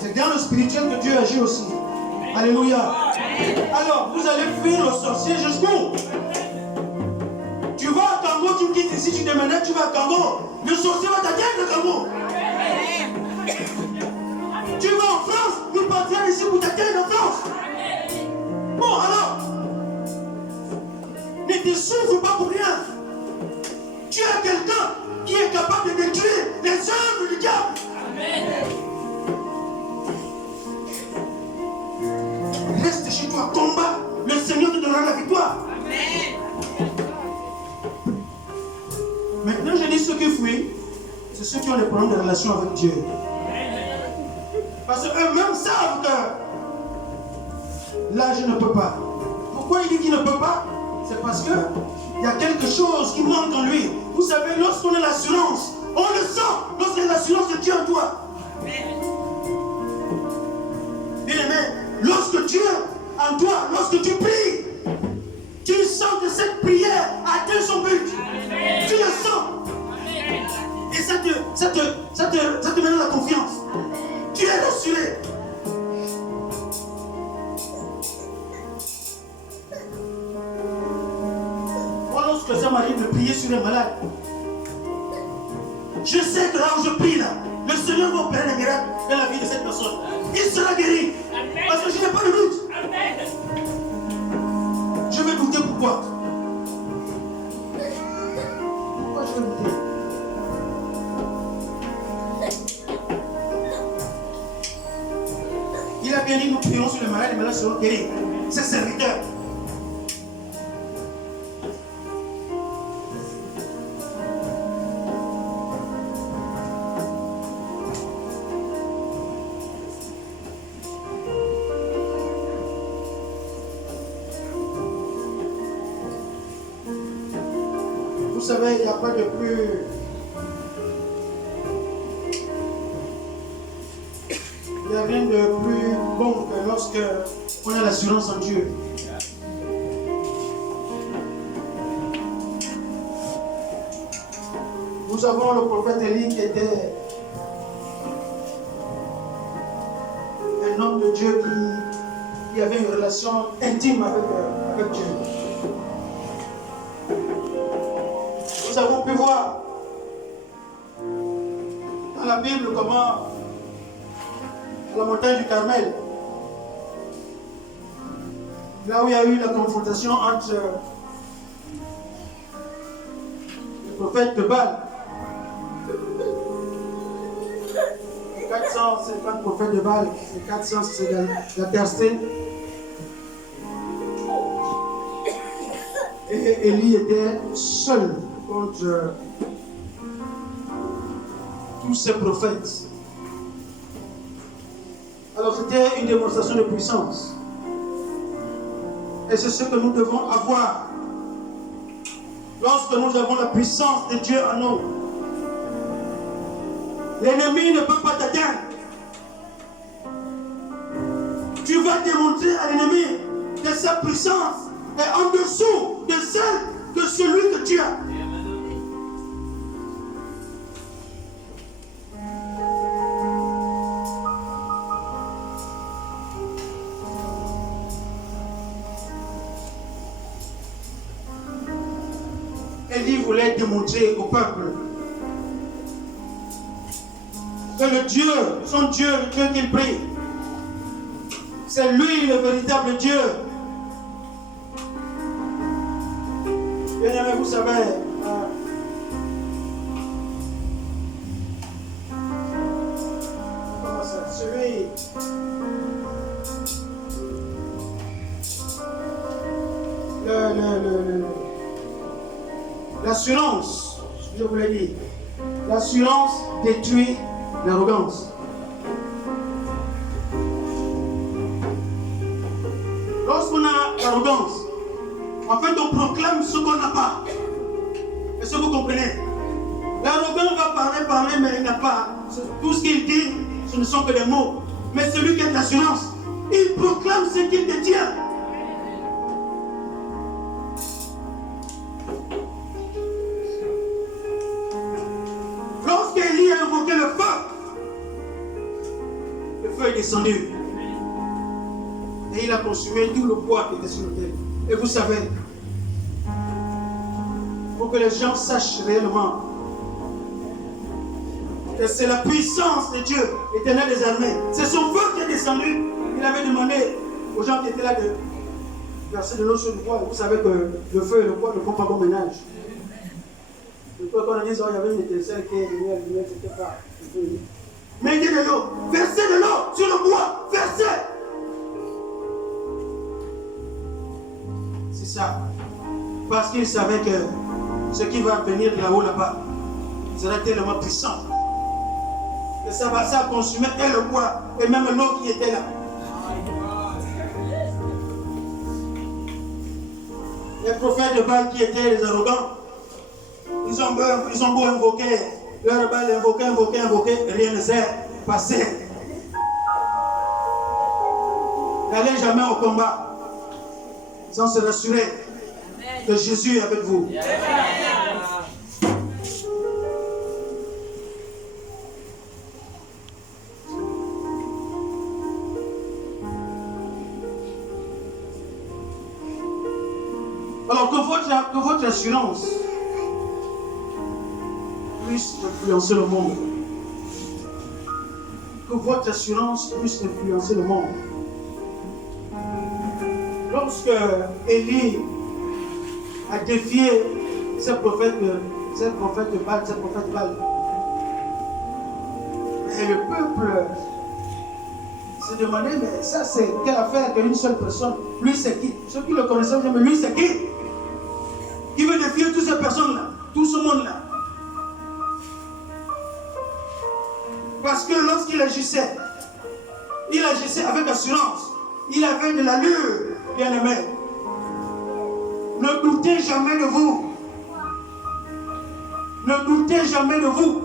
C'est dans le spirituel que Dieu agit aussi. Alléluia. Alors, vous allez fuir le sorcier jusqu'où? Tu vas à Congo, tu me quittes ici, tu déménages, tu vas à Congo. Le sorcier va t'atteindre à Congo. Tu vas en France, il partira ici pour t'atteindre en France. Bon, alors, ne te souffre pas pour rien. Tu as quelqu'un qui est capable de détruire les œuvres du diable. Reste chez toi, combat. Le Seigneur te donnera la victoire. Maintenant, je dis ceux qui fuient, c'est ceux qui ont des problèmes de relation avec Dieu. Parce qu'eux-mêmes savent que là, je ne peux pas. Pourquoi il dit qu'il ne peut pas? C'est parce qu'il y a quelque chose qui manque en lui. Vous savez, lorsqu'on a l'assurance, on le sent lorsqu'il y a l'assurance de Dieu en toi. Bien aimé, lorsque Dieu en toi, lorsque tu pries, tu sens que cette prière atteint son but. Tu le sens. Et ça te donne la confiance. Tu es rassuré. Moi, lorsque ça m'arrive de prier sur les malades, je sais que là où je prie, là, le Seigneur va opérer des miracles dans la vie de cette personne. Il sera guéri. Parce que je n'ai pas de doute. Je vais douter pourquoi? Pourquoi je vais douter? Il a bien dit, nous prions sur les malades seront guéris. C'est serviteur. Vous savez, il n'y a pas de plus... Il n'y a rien de plus bon que lorsque on a l'assurance en Dieu. Nous avons le prophète Élie qui était un homme de Dieu qui avait une relation intime avec Dieu. Nous avons pu voir dans la Bible comment, à la montagne du Carmel, là où il y a eu la confrontation entre le prophète de Baal, 450 prophètes de Baal, et 400 c'est la terre sainte. Et Élie était seul contre tous ces prophètes. Alors c'était une démonstration de puissance. Et c'est ce que nous devons avoir lorsque nous avons la puissance de Dieu en nous. L'ennemi ne peut pas t'atteindre. Tu vas démontrer à l'ennemi que sa puissance est en dessous de celle de celui que tu as. Élie voulait démontrer au peuple que le Dieu, son Dieu, le Dieu qu'il prie, c'est lui le véritable Dieu. Bien aimé, vous savez, l'assurance, je vous l'ai dit, l'assurance détruit l'arrogance. Lorsqu'on a l'arrogance, en fait on proclame ce qu'on n'a pas. Est-ce que vous comprenez? L'arrogant va parler, mais il n'a pas. Tout ce qu'il dit, ce ne sont que des mots. Mais celui qui a de l'assurance, il proclame ce qu'il détient. Lorsqu'Élie a invoqué le feu est descendu. Et il a consumé tout le bois qui était sur le terre. Et vous savez, pour que les gens sachent réellement que c'est la puissance de Dieu, éternel des armées. C'est son feu qui est descendu. Il avait demandé aux gens qui étaient là de verser de l'eau sur le bois. Vous savez que le feu et le bois ne font pas bon ménage. Quand on a dit ça, il y avait une étincelle qui est venue, c'était pas. Mettez de l'eau, versez de l'eau sur le bois, versez. C'est ça. Parce qu'il savait que ce qui va venir de là-haut, là-bas, sera tellement puissant que ça va consumer et le bois et même l'eau qui était là. Les prophètes de Baal qui étaient les arrogants, ils ont beau invoquer, leur Baal invoquer, rien ne s'est passé. N'allez jamais au combat sans se rassurer que Jésus est avec vous. Alors que votre assurance puisse influencer le monde. Que votre assurance puisse influencer le monde. Lorsque Élie a défié ces prophètes de Baal, et le peuple se demandait, mais ça c'est quelle affaire qu'une seule personne, lui c'est qui? Ceux qui le connaissaient, mais lui c'est qui? Qui veut défier toutes ces personnes-là, tout ce monde-là? Parce que lorsqu'il agissait, il agissait avec assurance. Il avait de l'allure, bien aimé. Ne doutez jamais de vous. Ne doutez jamais de vous.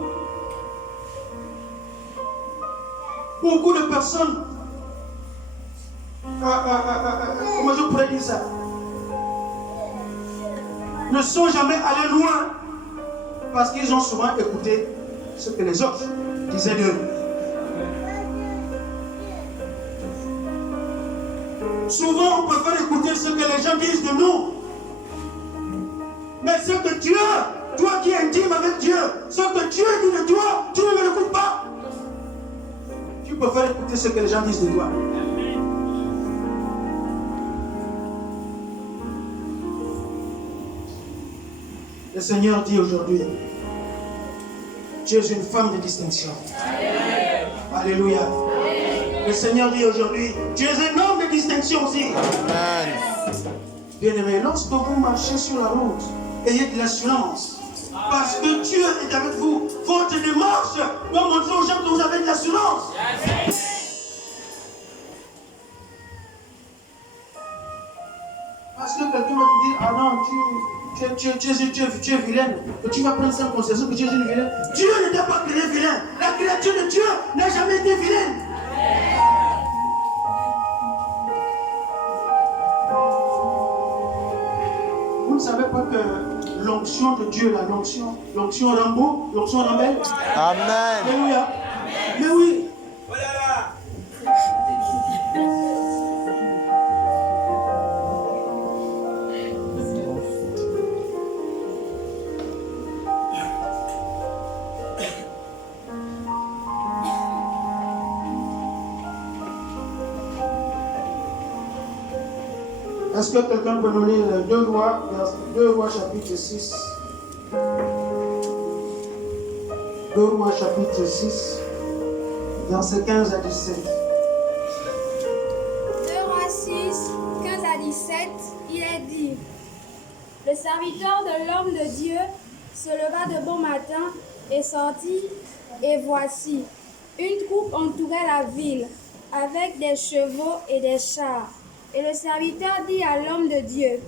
Beaucoup de personnes, comment je pourrais dire ça, ne sont jamais allés loin parce qu'ils ont souvent écouté ce que les autres disaient d'eux. Souvent, on préfère écouter ce que les gens disent de nous. Mais ce que Dieu, toi qui es intime avec Dieu, ce que Dieu dit de toi, tu ne l'écoutes pas. Tu préfères écouter ce que les gens disent de toi. Le Seigneur dit aujourd'hui, tu es une femme de distinction. Alléluia. Le Seigneur dit aujourd'hui, tu es un homme de distinction aussi. Amen. Bien-aimés, lorsque vous marchez sur la route, ayez de l'assurance. Parce que Dieu est avec vous. Votre démarche doit montrer aux gens que vous avez de l'assurance. Parce que quelqu'un va te dire, ah non, tu es vilaine. Et tu vas prendre ça en considération que tu es une vilaine. Dieu n'était pas créé vilain. La créature de Dieu n'a jamais été vilaine. Vous ne savez pas que l'onction de Dieu, l'onction Rambo, l'onction Rambel. Amen. Alléluia. Mais oui. Est-ce que quelqu'un peut nous lire 2 Rois chapitre 6? 2 Rois chapitre 6, versets 15 à 17. 2 Rois 6, 15 à 17, il est dit: Le serviteur de l'homme de Dieu se leva de bon matin et sortit, et voici, une troupe entourait la ville, avec des chevaux et des chars. Et le serviteur dit à l'homme de Dieu: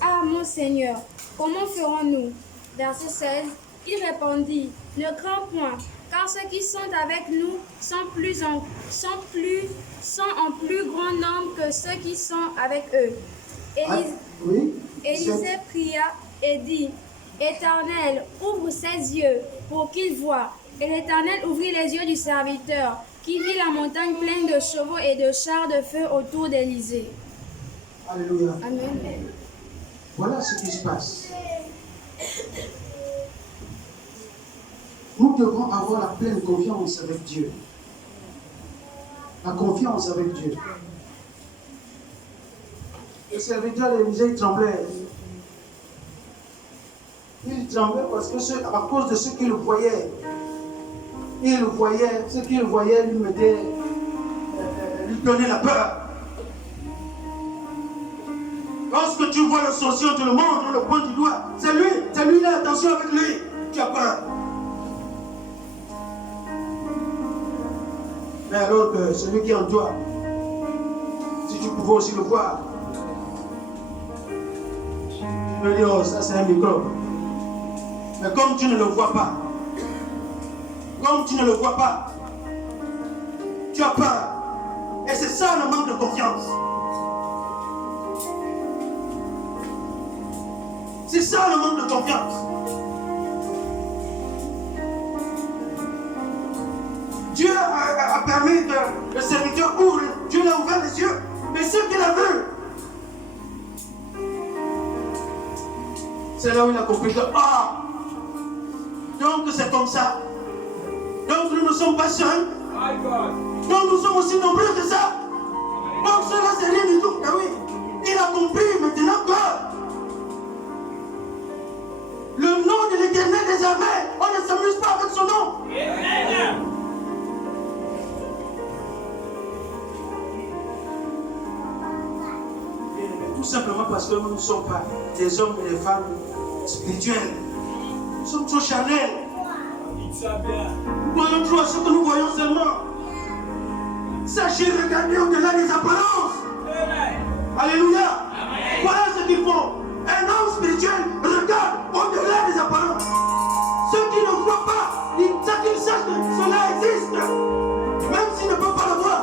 Ah, mon Seigneur, comment ferons-nous? Verset 16, il répondit: Ne crains point, car ceux qui sont avec nous sont en plus grand nombre que ceux qui sont avec eux. Élisée pria et dit: Éternel, ouvre ses yeux pour qu'il voie. Et l'Éternel ouvrit les yeux du serviteur, qui vit la montagne pleine de chevaux et de chars de feu autour d'Élisée. Alléluia. Amen. Voilà ce qui se passe. Nous devons avoir la pleine confiance avec Dieu. La confiance avec Dieu. Le serviteur d'Élisée, il tremblait. Il tremblait parce que à cause de ce qu'il voyait. Ce qu'il voyait lui donnait la peur. Lorsque tu vois le sorcier, on te le montre, on le pointe du doigt. C'est lui là, attention avec lui. Tu as peur. Mais alors que celui qui est en toi, si tu pouvais aussi le voir, tu peux dire: oh, ça c'est un microbe. Mais comme tu ne le vois pas, tu as peur. Et c'est ça le manque de confiance. C'est ça le manque de confiance. Dieu a permis que le serviteur ouvre. Dieu l'a ouvert les yeux. Mais ce qu'il a vu, c'est là où il a compris que donc c'est comme ça. Donc nous ne sommes pas seuls. Donc nous sommes aussi nombreux que ça. Donc cela c'est rien du tout. Ah oui. Il a compris maintenant que le nom de l'Éternel des armées, on ne s'amuse pas avec son nom. Amen. Tout simplement parce que nous ne sommes pas des hommes et des femmes spirituels. Nous sommes trop charnels. Nous voyons trop à ce que nous voyons seulement. Sachez regarder au-delà des apparences. Alléluia. Amen. Voilà ce qu'il faut. Un homme spirituel regarde au-delà des apparences. Ceux qui ne voient pas, qu'ils sachent que cela existe, même s'ils ne peuvent pas le voir.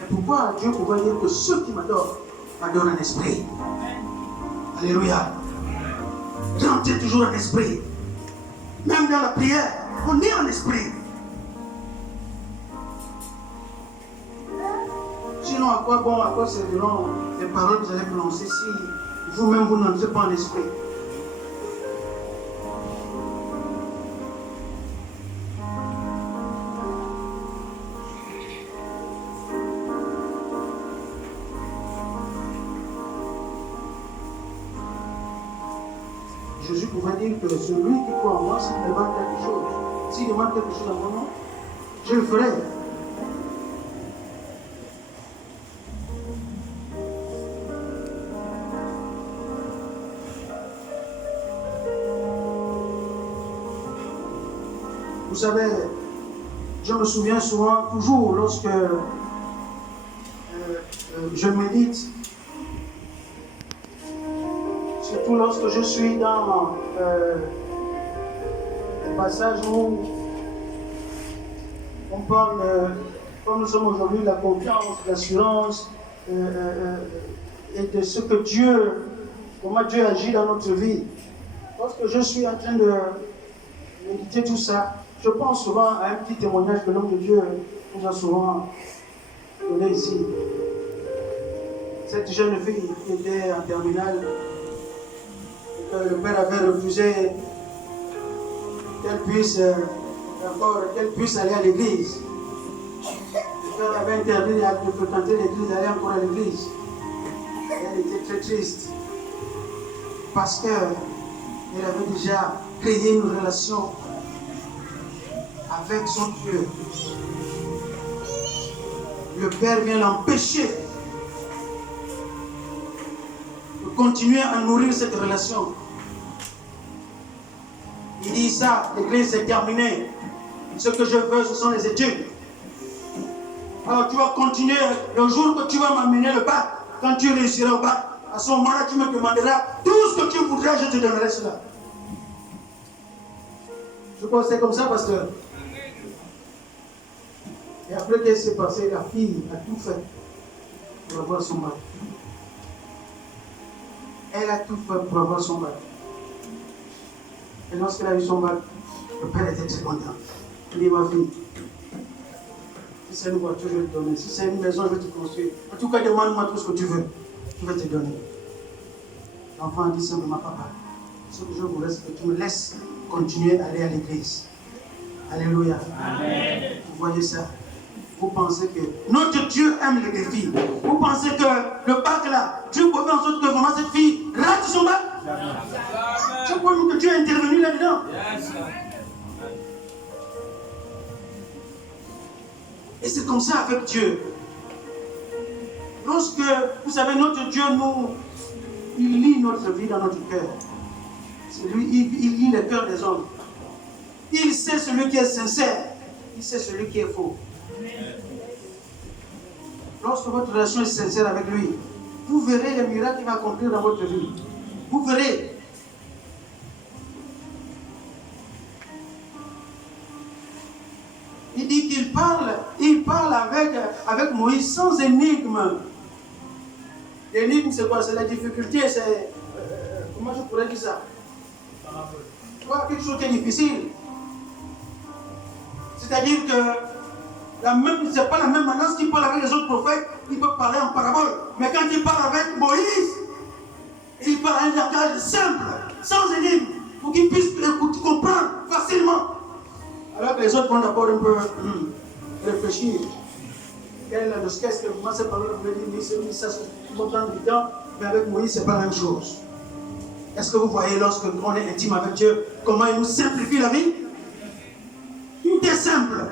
Et pourquoi Dieu pouvait dire que ceux qui m'adorent en esprit? Alléluia. Rentrez toujours en esprit. Même dans la prière, on est en esprit. Sinon, à quoi serviront les paroles que vous allez prononcer si vous-même vous n'entrez pas en esprit? Jésus pouvait dire que celui qui croit en moi, s'il demande quelque chose en mon nom, je le ferai. Vous savez, je me souviens souvent, toujours lorsque je médite, surtout lorsque je suis dans le passage où on parle, comme nous sommes aujourd'hui, de la confiance, de l'assurance et de ce que comment Dieu agit dans notre vie. Lorsque je suis en train de méditer tout ça, je pense souvent à un petit témoignage que l'homme de Dieu nous a souvent donné ici. Cette jeune fille qui était en terminale, que le père avait refusé qu'elle puisse aller à l'église. Le père avait interdit de fréquenter l'église, d'aller encore à l'église. Elle était très triste parce qu'elle avait déjà créé une relation avec son Dieu. Le père vient l'empêcher de continuer à nourrir cette relation. Il dit ça, l'église est terminée. Ce que je veux, ce sont les études. Alors tu vas continuer, le jour que tu vas m'amener le bac, quand tu réussiras au bac, à ce moment-là tu me demanderas tout ce que tu voudrais, je te donnerai cela. Je pense que c'est comme ça, pasteur. Et après qu'elle s'est passée, la fille a tout fait pour avoir son bac. Elle a tout fait pour avoir son bac. Et lorsqu'elle a eu son bac, le père était très content. Il dit, ma fille, si c'est une voiture, je vais te donner. Si c'est une maison, je vais te construire. En tout cas, demande-moi tout ce que tu veux. Je vais te donner. L'enfant dit simplement, papa, ce que je voudrais, c'est que tu me laisses continuer à aller à l'église. Alléluia. Amen. Vous voyez ça? Vous pensez que notre Dieu aime les défis. Vous pensez que le bac là, Dieu peut faire en sorte que vraiment cette fille rate son bac? Je crois que Dieu est intervenu là-dedans. Et c'est comme ça avec Dieu. Lorsque, vous savez, notre Dieu, il lit notre vie dans notre cœur. C'est lui, il lit le cœur des hommes. Il sait celui qui est sincère. Il sait celui qui est faux. Lorsque votre relation est sincère avec lui, vous verrez les miracles qu'il va accomplir dans votre vie. Vous verrez. Il dit qu'il parle avec Moïse sans énigme. L'énigme, c'est quoi? C'est la difficulté, c'est... comment je pourrais dire ça? Quelque chose qui est difficile. C'est-à-dire que ce n'est pas la même manière qu'il parle avec les autres prophètes, il peut parler en parabole. Mais quand il parle avec Moïse, il parle à un langage simple, sans énigme, pour qu'il puisse comprendre facilement. Alors que les autres vont d'abord un peu réfléchir. Qu'est-ce que moi c'est parler de ça, il faut prendre du temps, mais avec Moïse, ce n'est pas la même chose. Est-ce que vous voyez lorsque on est intime avec Dieu, comment il nous simplifie la vie? Tout est simple.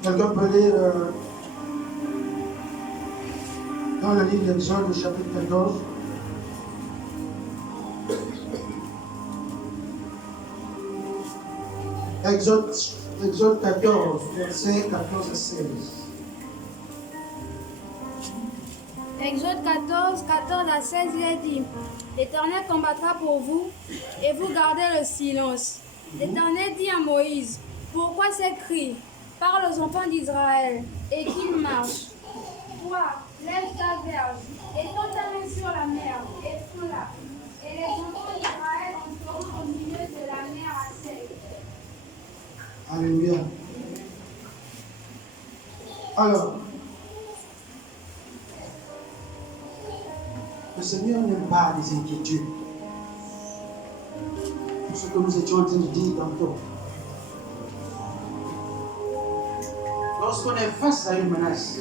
Quelqu'un peut lire dans le livre d'Exode, chapitre 14. Exode 14, versets 14 et 16. Exode 14, 14 à 16, il est dit: L'Éternel combattra pour vous, et vous gardez le silence. L'Éternel dit à Moïse: Pourquoi ces cris? Parle aux enfants d'Israël, et qu'ils marchent. Toi, lève ta verge, et tends ta main sur la mer, et fous-la. Et les enfants d'Israël entreront au milieu de la mer à sec. Alléluia. Alors, le Seigneur n'aime pas les inquiétudes. Ce que nous étions en train de dire tantôt. Lorsqu'on est face à une menace,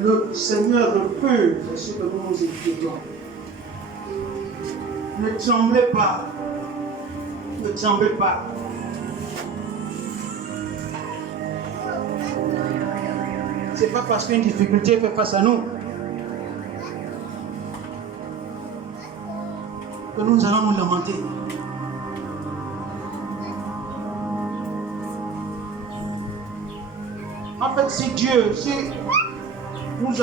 le Seigneur le peut, c'est ce que nous nous inquiétons. Ne tremblez pas. Ne tremblez pas. Ce n'est pas parce qu'une difficulté fait face à nous que nous allons nous lamenter. En fait, si nous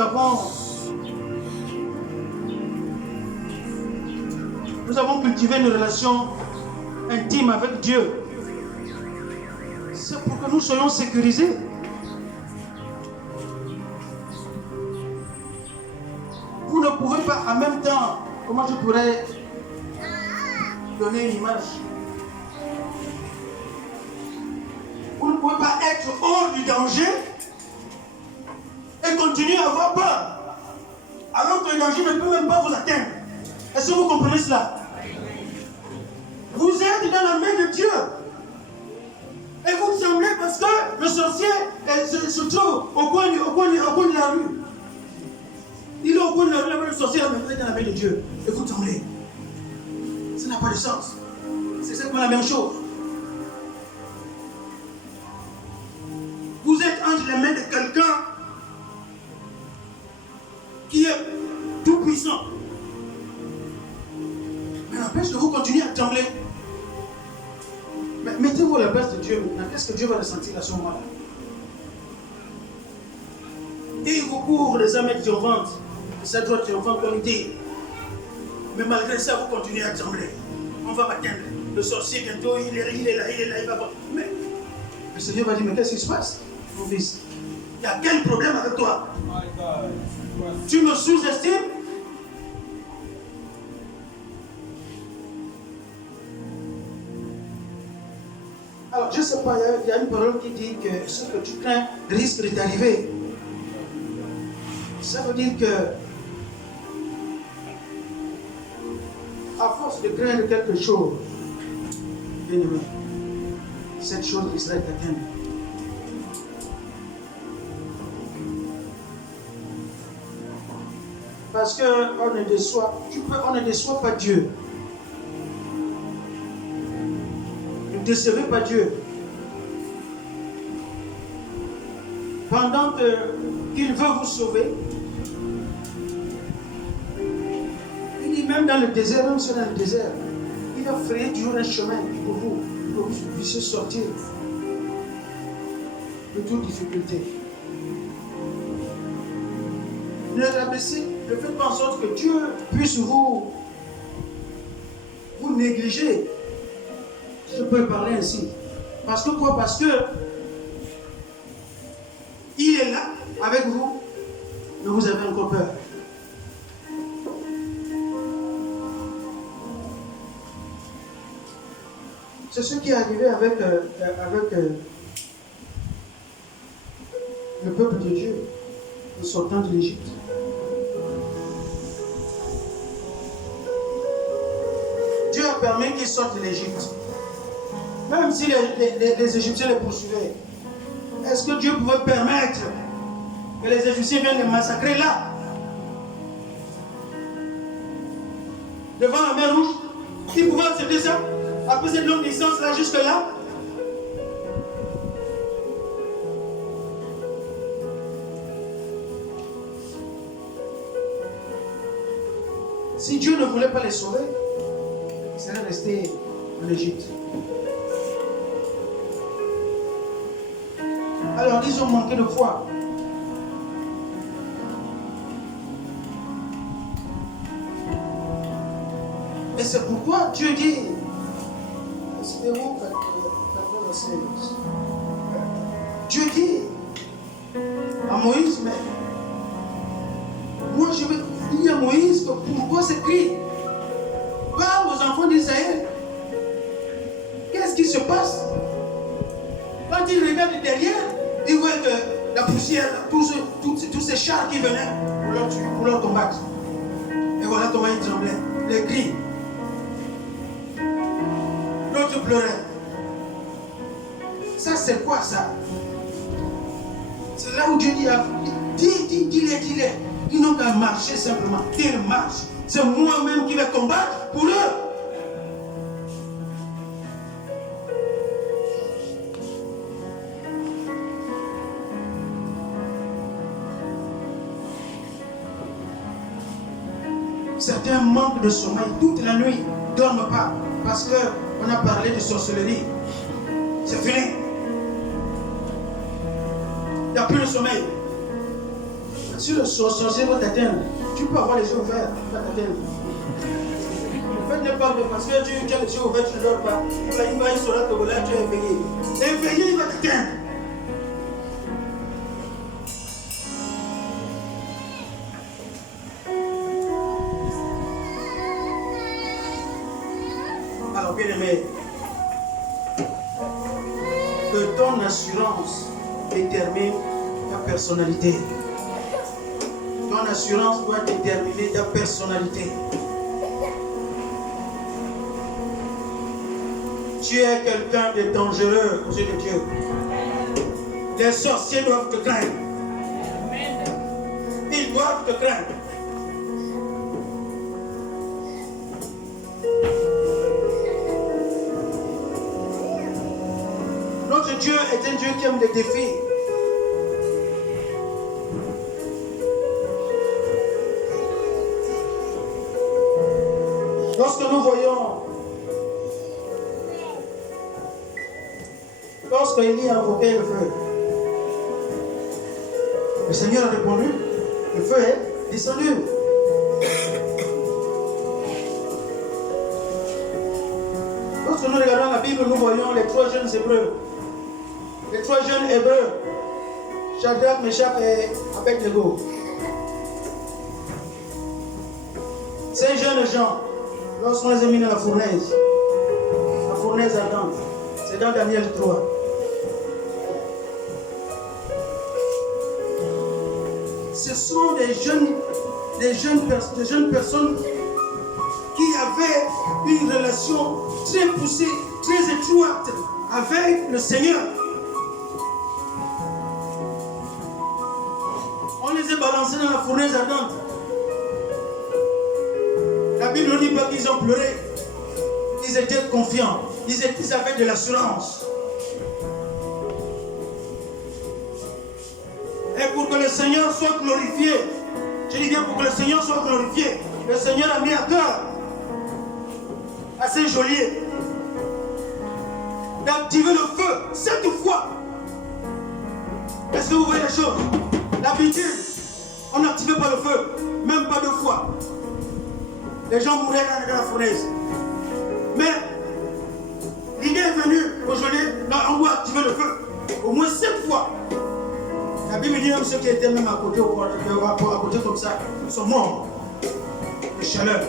avons cultivé une relation intime avec Dieu, c'est pour que nous soyons sécurisés. comment je pourrais donner une image? Vous ne pouvez pas être hors du danger et continuer à avoir peur, alors que le danger ne peut même pas vous atteindre. Est-ce que vous comprenez cela? Vous êtes dans la main de Dieu. Et vous tremblez parce que le sorcier se trouve au coin de la rue. Il est au coin de la rue, là-bas, le sorcier est dans la main de Dieu. Et vous tremblez. Ça n'a pas de sens. C'est exactement la même chose. Vous êtes entre les mains de quelqu'un qui est tout puissant. Mais n'empêche que vous continuez à trembler. Mais mettez-vous à la place de Dieu maintenant. Qu'est-ce que Dieu va ressentir à ce moment-là? Et il vous couvre les âmes triomphante, de sa droite triomphante comme dit. Mais malgré ça, vous continuez à trembler. On va m'atteindre. Le sorcier, bientôt, il est là, il va voir. Mais le Seigneur va dire, mais qu'est-ce qui se passe, mon fils? Il y a quel problème avec toi? Tu me sous-estimes? Alors, je ne sais pas, il y a une parole qui dit que ce que tu crains risque de t'arriver. Ça veut dire que, à force de craindre quelque chose, bien aimé, cette chose risquerait de t'atteindre. Parce qu'on ne déçoit pas Dieu. Ne décevez pas Dieu. Pendant qu'il veut vous sauver, il dit même dans le désert, même si dans le désert, il a frayé toujours un chemin pour vous que vous puissiez sortir de toute difficulté. Ne faites pas en sorte que Dieu puisse vous négliger. Je peux parler ainsi. Parce que quoi? Parce que il est là avec vous, mais vous avez encore peur. C'est ce qui est arrivé avec le peuple de Dieu en sortant de l'Égypte. Dieu a permis qu'ils sortent de l'Égypte. Même si les Égyptiens les poursuivaient. Est-ce que Dieu pouvait permettre que les Égyptiens viennent les massacrer là? Devant la mer Rouge? Ils pouvaient accepter ça? Après cette longue distance là, jusque là? Si Dieu ne voulait pas les sauver, ils seraient restés en Égypte. Alors ils ont manqué de foi. Et c'est pourquoi Dieu dit, c'était où Dieu dit à Moïse, mais moi je vais dire à Moïse que pourquoi ce cri? Parle aux enfants d'Israël. Qu'est-ce qui se passe? Quand ils regardent derrière, ils voient que la poussière, tous ces chars qui venaient pour leur combattre. Et voilà comment ils tremblaient. Les cris. L'autre pleurait. Ça, c'est quoi ça? C'est là où Dieu dit, dis-les. Ils n'ont qu'à marcher simplement. Ils marchent. C'est moi-même qui vais combattre pour eux. Certains manquent de sommeil toute la nuit, ne dorment pas parce qu'on a parlé de sorcellerie. C'est fini. Il n'y a plus de sommeil. Si le sorcier va t'atteindre, tu peux avoir les yeux ouverts, il va t'atteindre. Le fait n'est pas parce que tu as les yeux ouverts, tu ne dors pas. Il saura que là tu es éveillé. Éveillé, il va t'atteindre. Alors, bien aimé, que ton assurance détermine ta personnalité. Ton assurance doit déterminer ta personnalité. Tu es quelqu'un de dangereux aux yeux de Dieu. Les sorciers doivent te craindre. Ils doivent te craindre. Notre Dieu est un Dieu qui aime les défis. Lorsque nous voyons, lorsque Élie a invoqué le feu, le Seigneur a répondu, le feu est descendu. Lorsque nous regardons la Bible, nous voyons les trois jeunes Hébreux. Les trois jeunes Hébreux, Shadrach, Meshach et Abednego. Ces jeunes gens, lorsqu'on les a mis dans la fournaise ardente, c'est dans Daniel 3. Ce sont des jeunes personnes qui avaient une relation très poussée, très étroite avec le Seigneur. On les a balancés dans la fournaise ardente. La Bible ne dit pas qu'ils ont pleuré. Ils étaient confiants. Ils avaient de l'assurance. Et pour que le Seigneur soit glorifié, je dis bien pour que le Seigneur soit glorifié, le Seigneur a mis à cœur à ces geôliers d'activer le feu 7 fois. Est-ce que vous voyez les choses? L'habitude, on n'activait pas le feu, même pas 2 fois. Les gens mouraient dans la fournaise. Mais l'idée est venue aujourd'hui, on doit activer le feu au moins 7 fois. La Bible dit même ceux qui étaient même à côté comme ça sont morts de chaleur.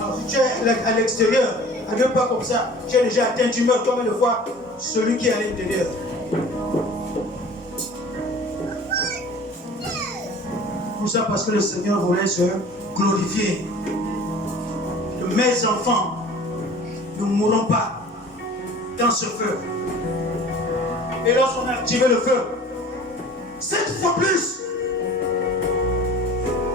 Alors si tu es à l'extérieur, à 2 pas comme ça, tu es déjà atteint, tu meurs combien de fois celui qui est à l'intérieur. Tout ça parce que le Seigneur voulait se glorifier. Mes enfants ne mourront pas dans ce feu. Et lorsqu'on a activé le feu, 7 fois plus,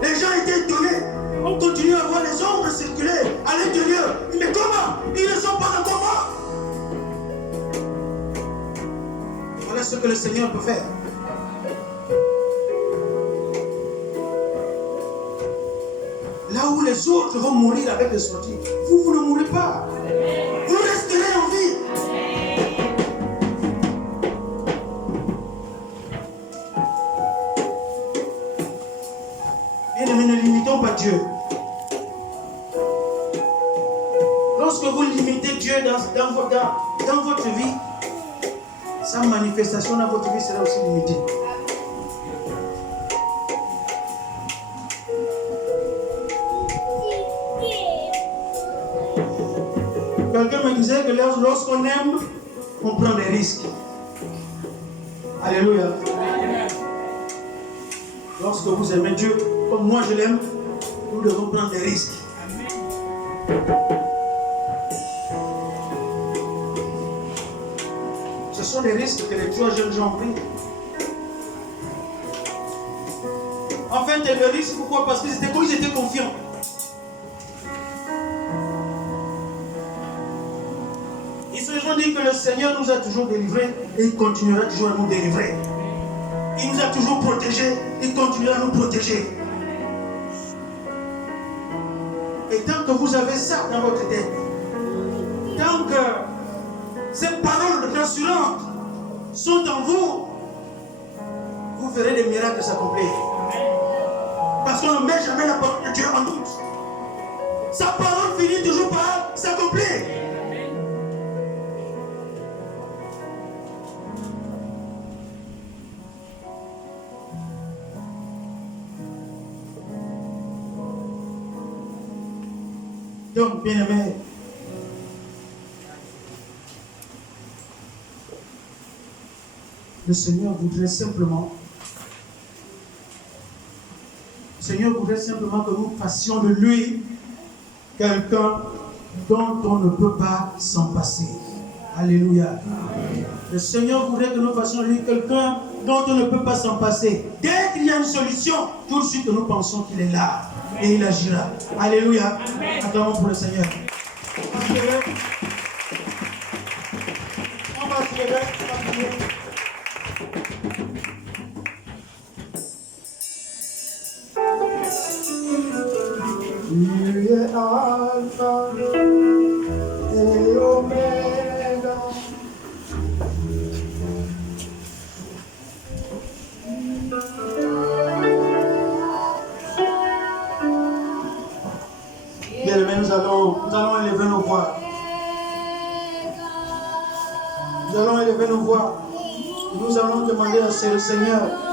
les gens étaient étonnés. On continue à voir les ombres circuler à l'intérieur. Mais comment? Ils ne sont pas encore morts. Voilà ce que le Seigneur peut faire. Là où les autres vont mourir avec les sorties, vous ne mourrez pas. Vous resterez en vie. Bien-aimés, ne limitons pas Dieu. Lorsque vous limitez Dieu dans votre vie, sa manifestation dans votre vie sera aussi limitée. Quelqu'un me disait que lorsqu'on aime, on prend des risques. Alléluia. Lorsque vous aimez Dieu, comme moi je l'aime, nous devons prendre des risques. Ce sont des risques que les 3 jeunes gens ont pris. En fait, le risque, pourquoi? Parce qu'ils étaient confiants. Ils ont dit que le Seigneur nous a toujours délivrés et il continuera toujours à nous délivrer. Il nous a toujours protégés, il continuera à nous protéger. Et tant que vous avez ça dans votre tête, tant que ces paroles rassurantes sont en vous, vous verrez des miracles s'accomplir. Parce qu'on ne met jamais la parole de Dieu en doute. Sa parole finit toujours par s'accomplir. Donc, bien-aimés, Le Seigneur voudrait simplement que nous fassions de lui quelqu'un dont on ne peut pas s'en passer. Alléluia. Le Seigneur voudrait que nous fassions de lui quelqu'un dont on ne peut pas s'en passer. Dès qu'il y a une solution, tout de suite nous pensons qu'il est là et il agira. Alléluia. Acclamons pour le Seigneur. On va se lever. Il est Alpha et Oméga. Bien-aimés, nous allons élever nos voix. Nous allons élever nos voix. Nous allons demander à ce Seigneur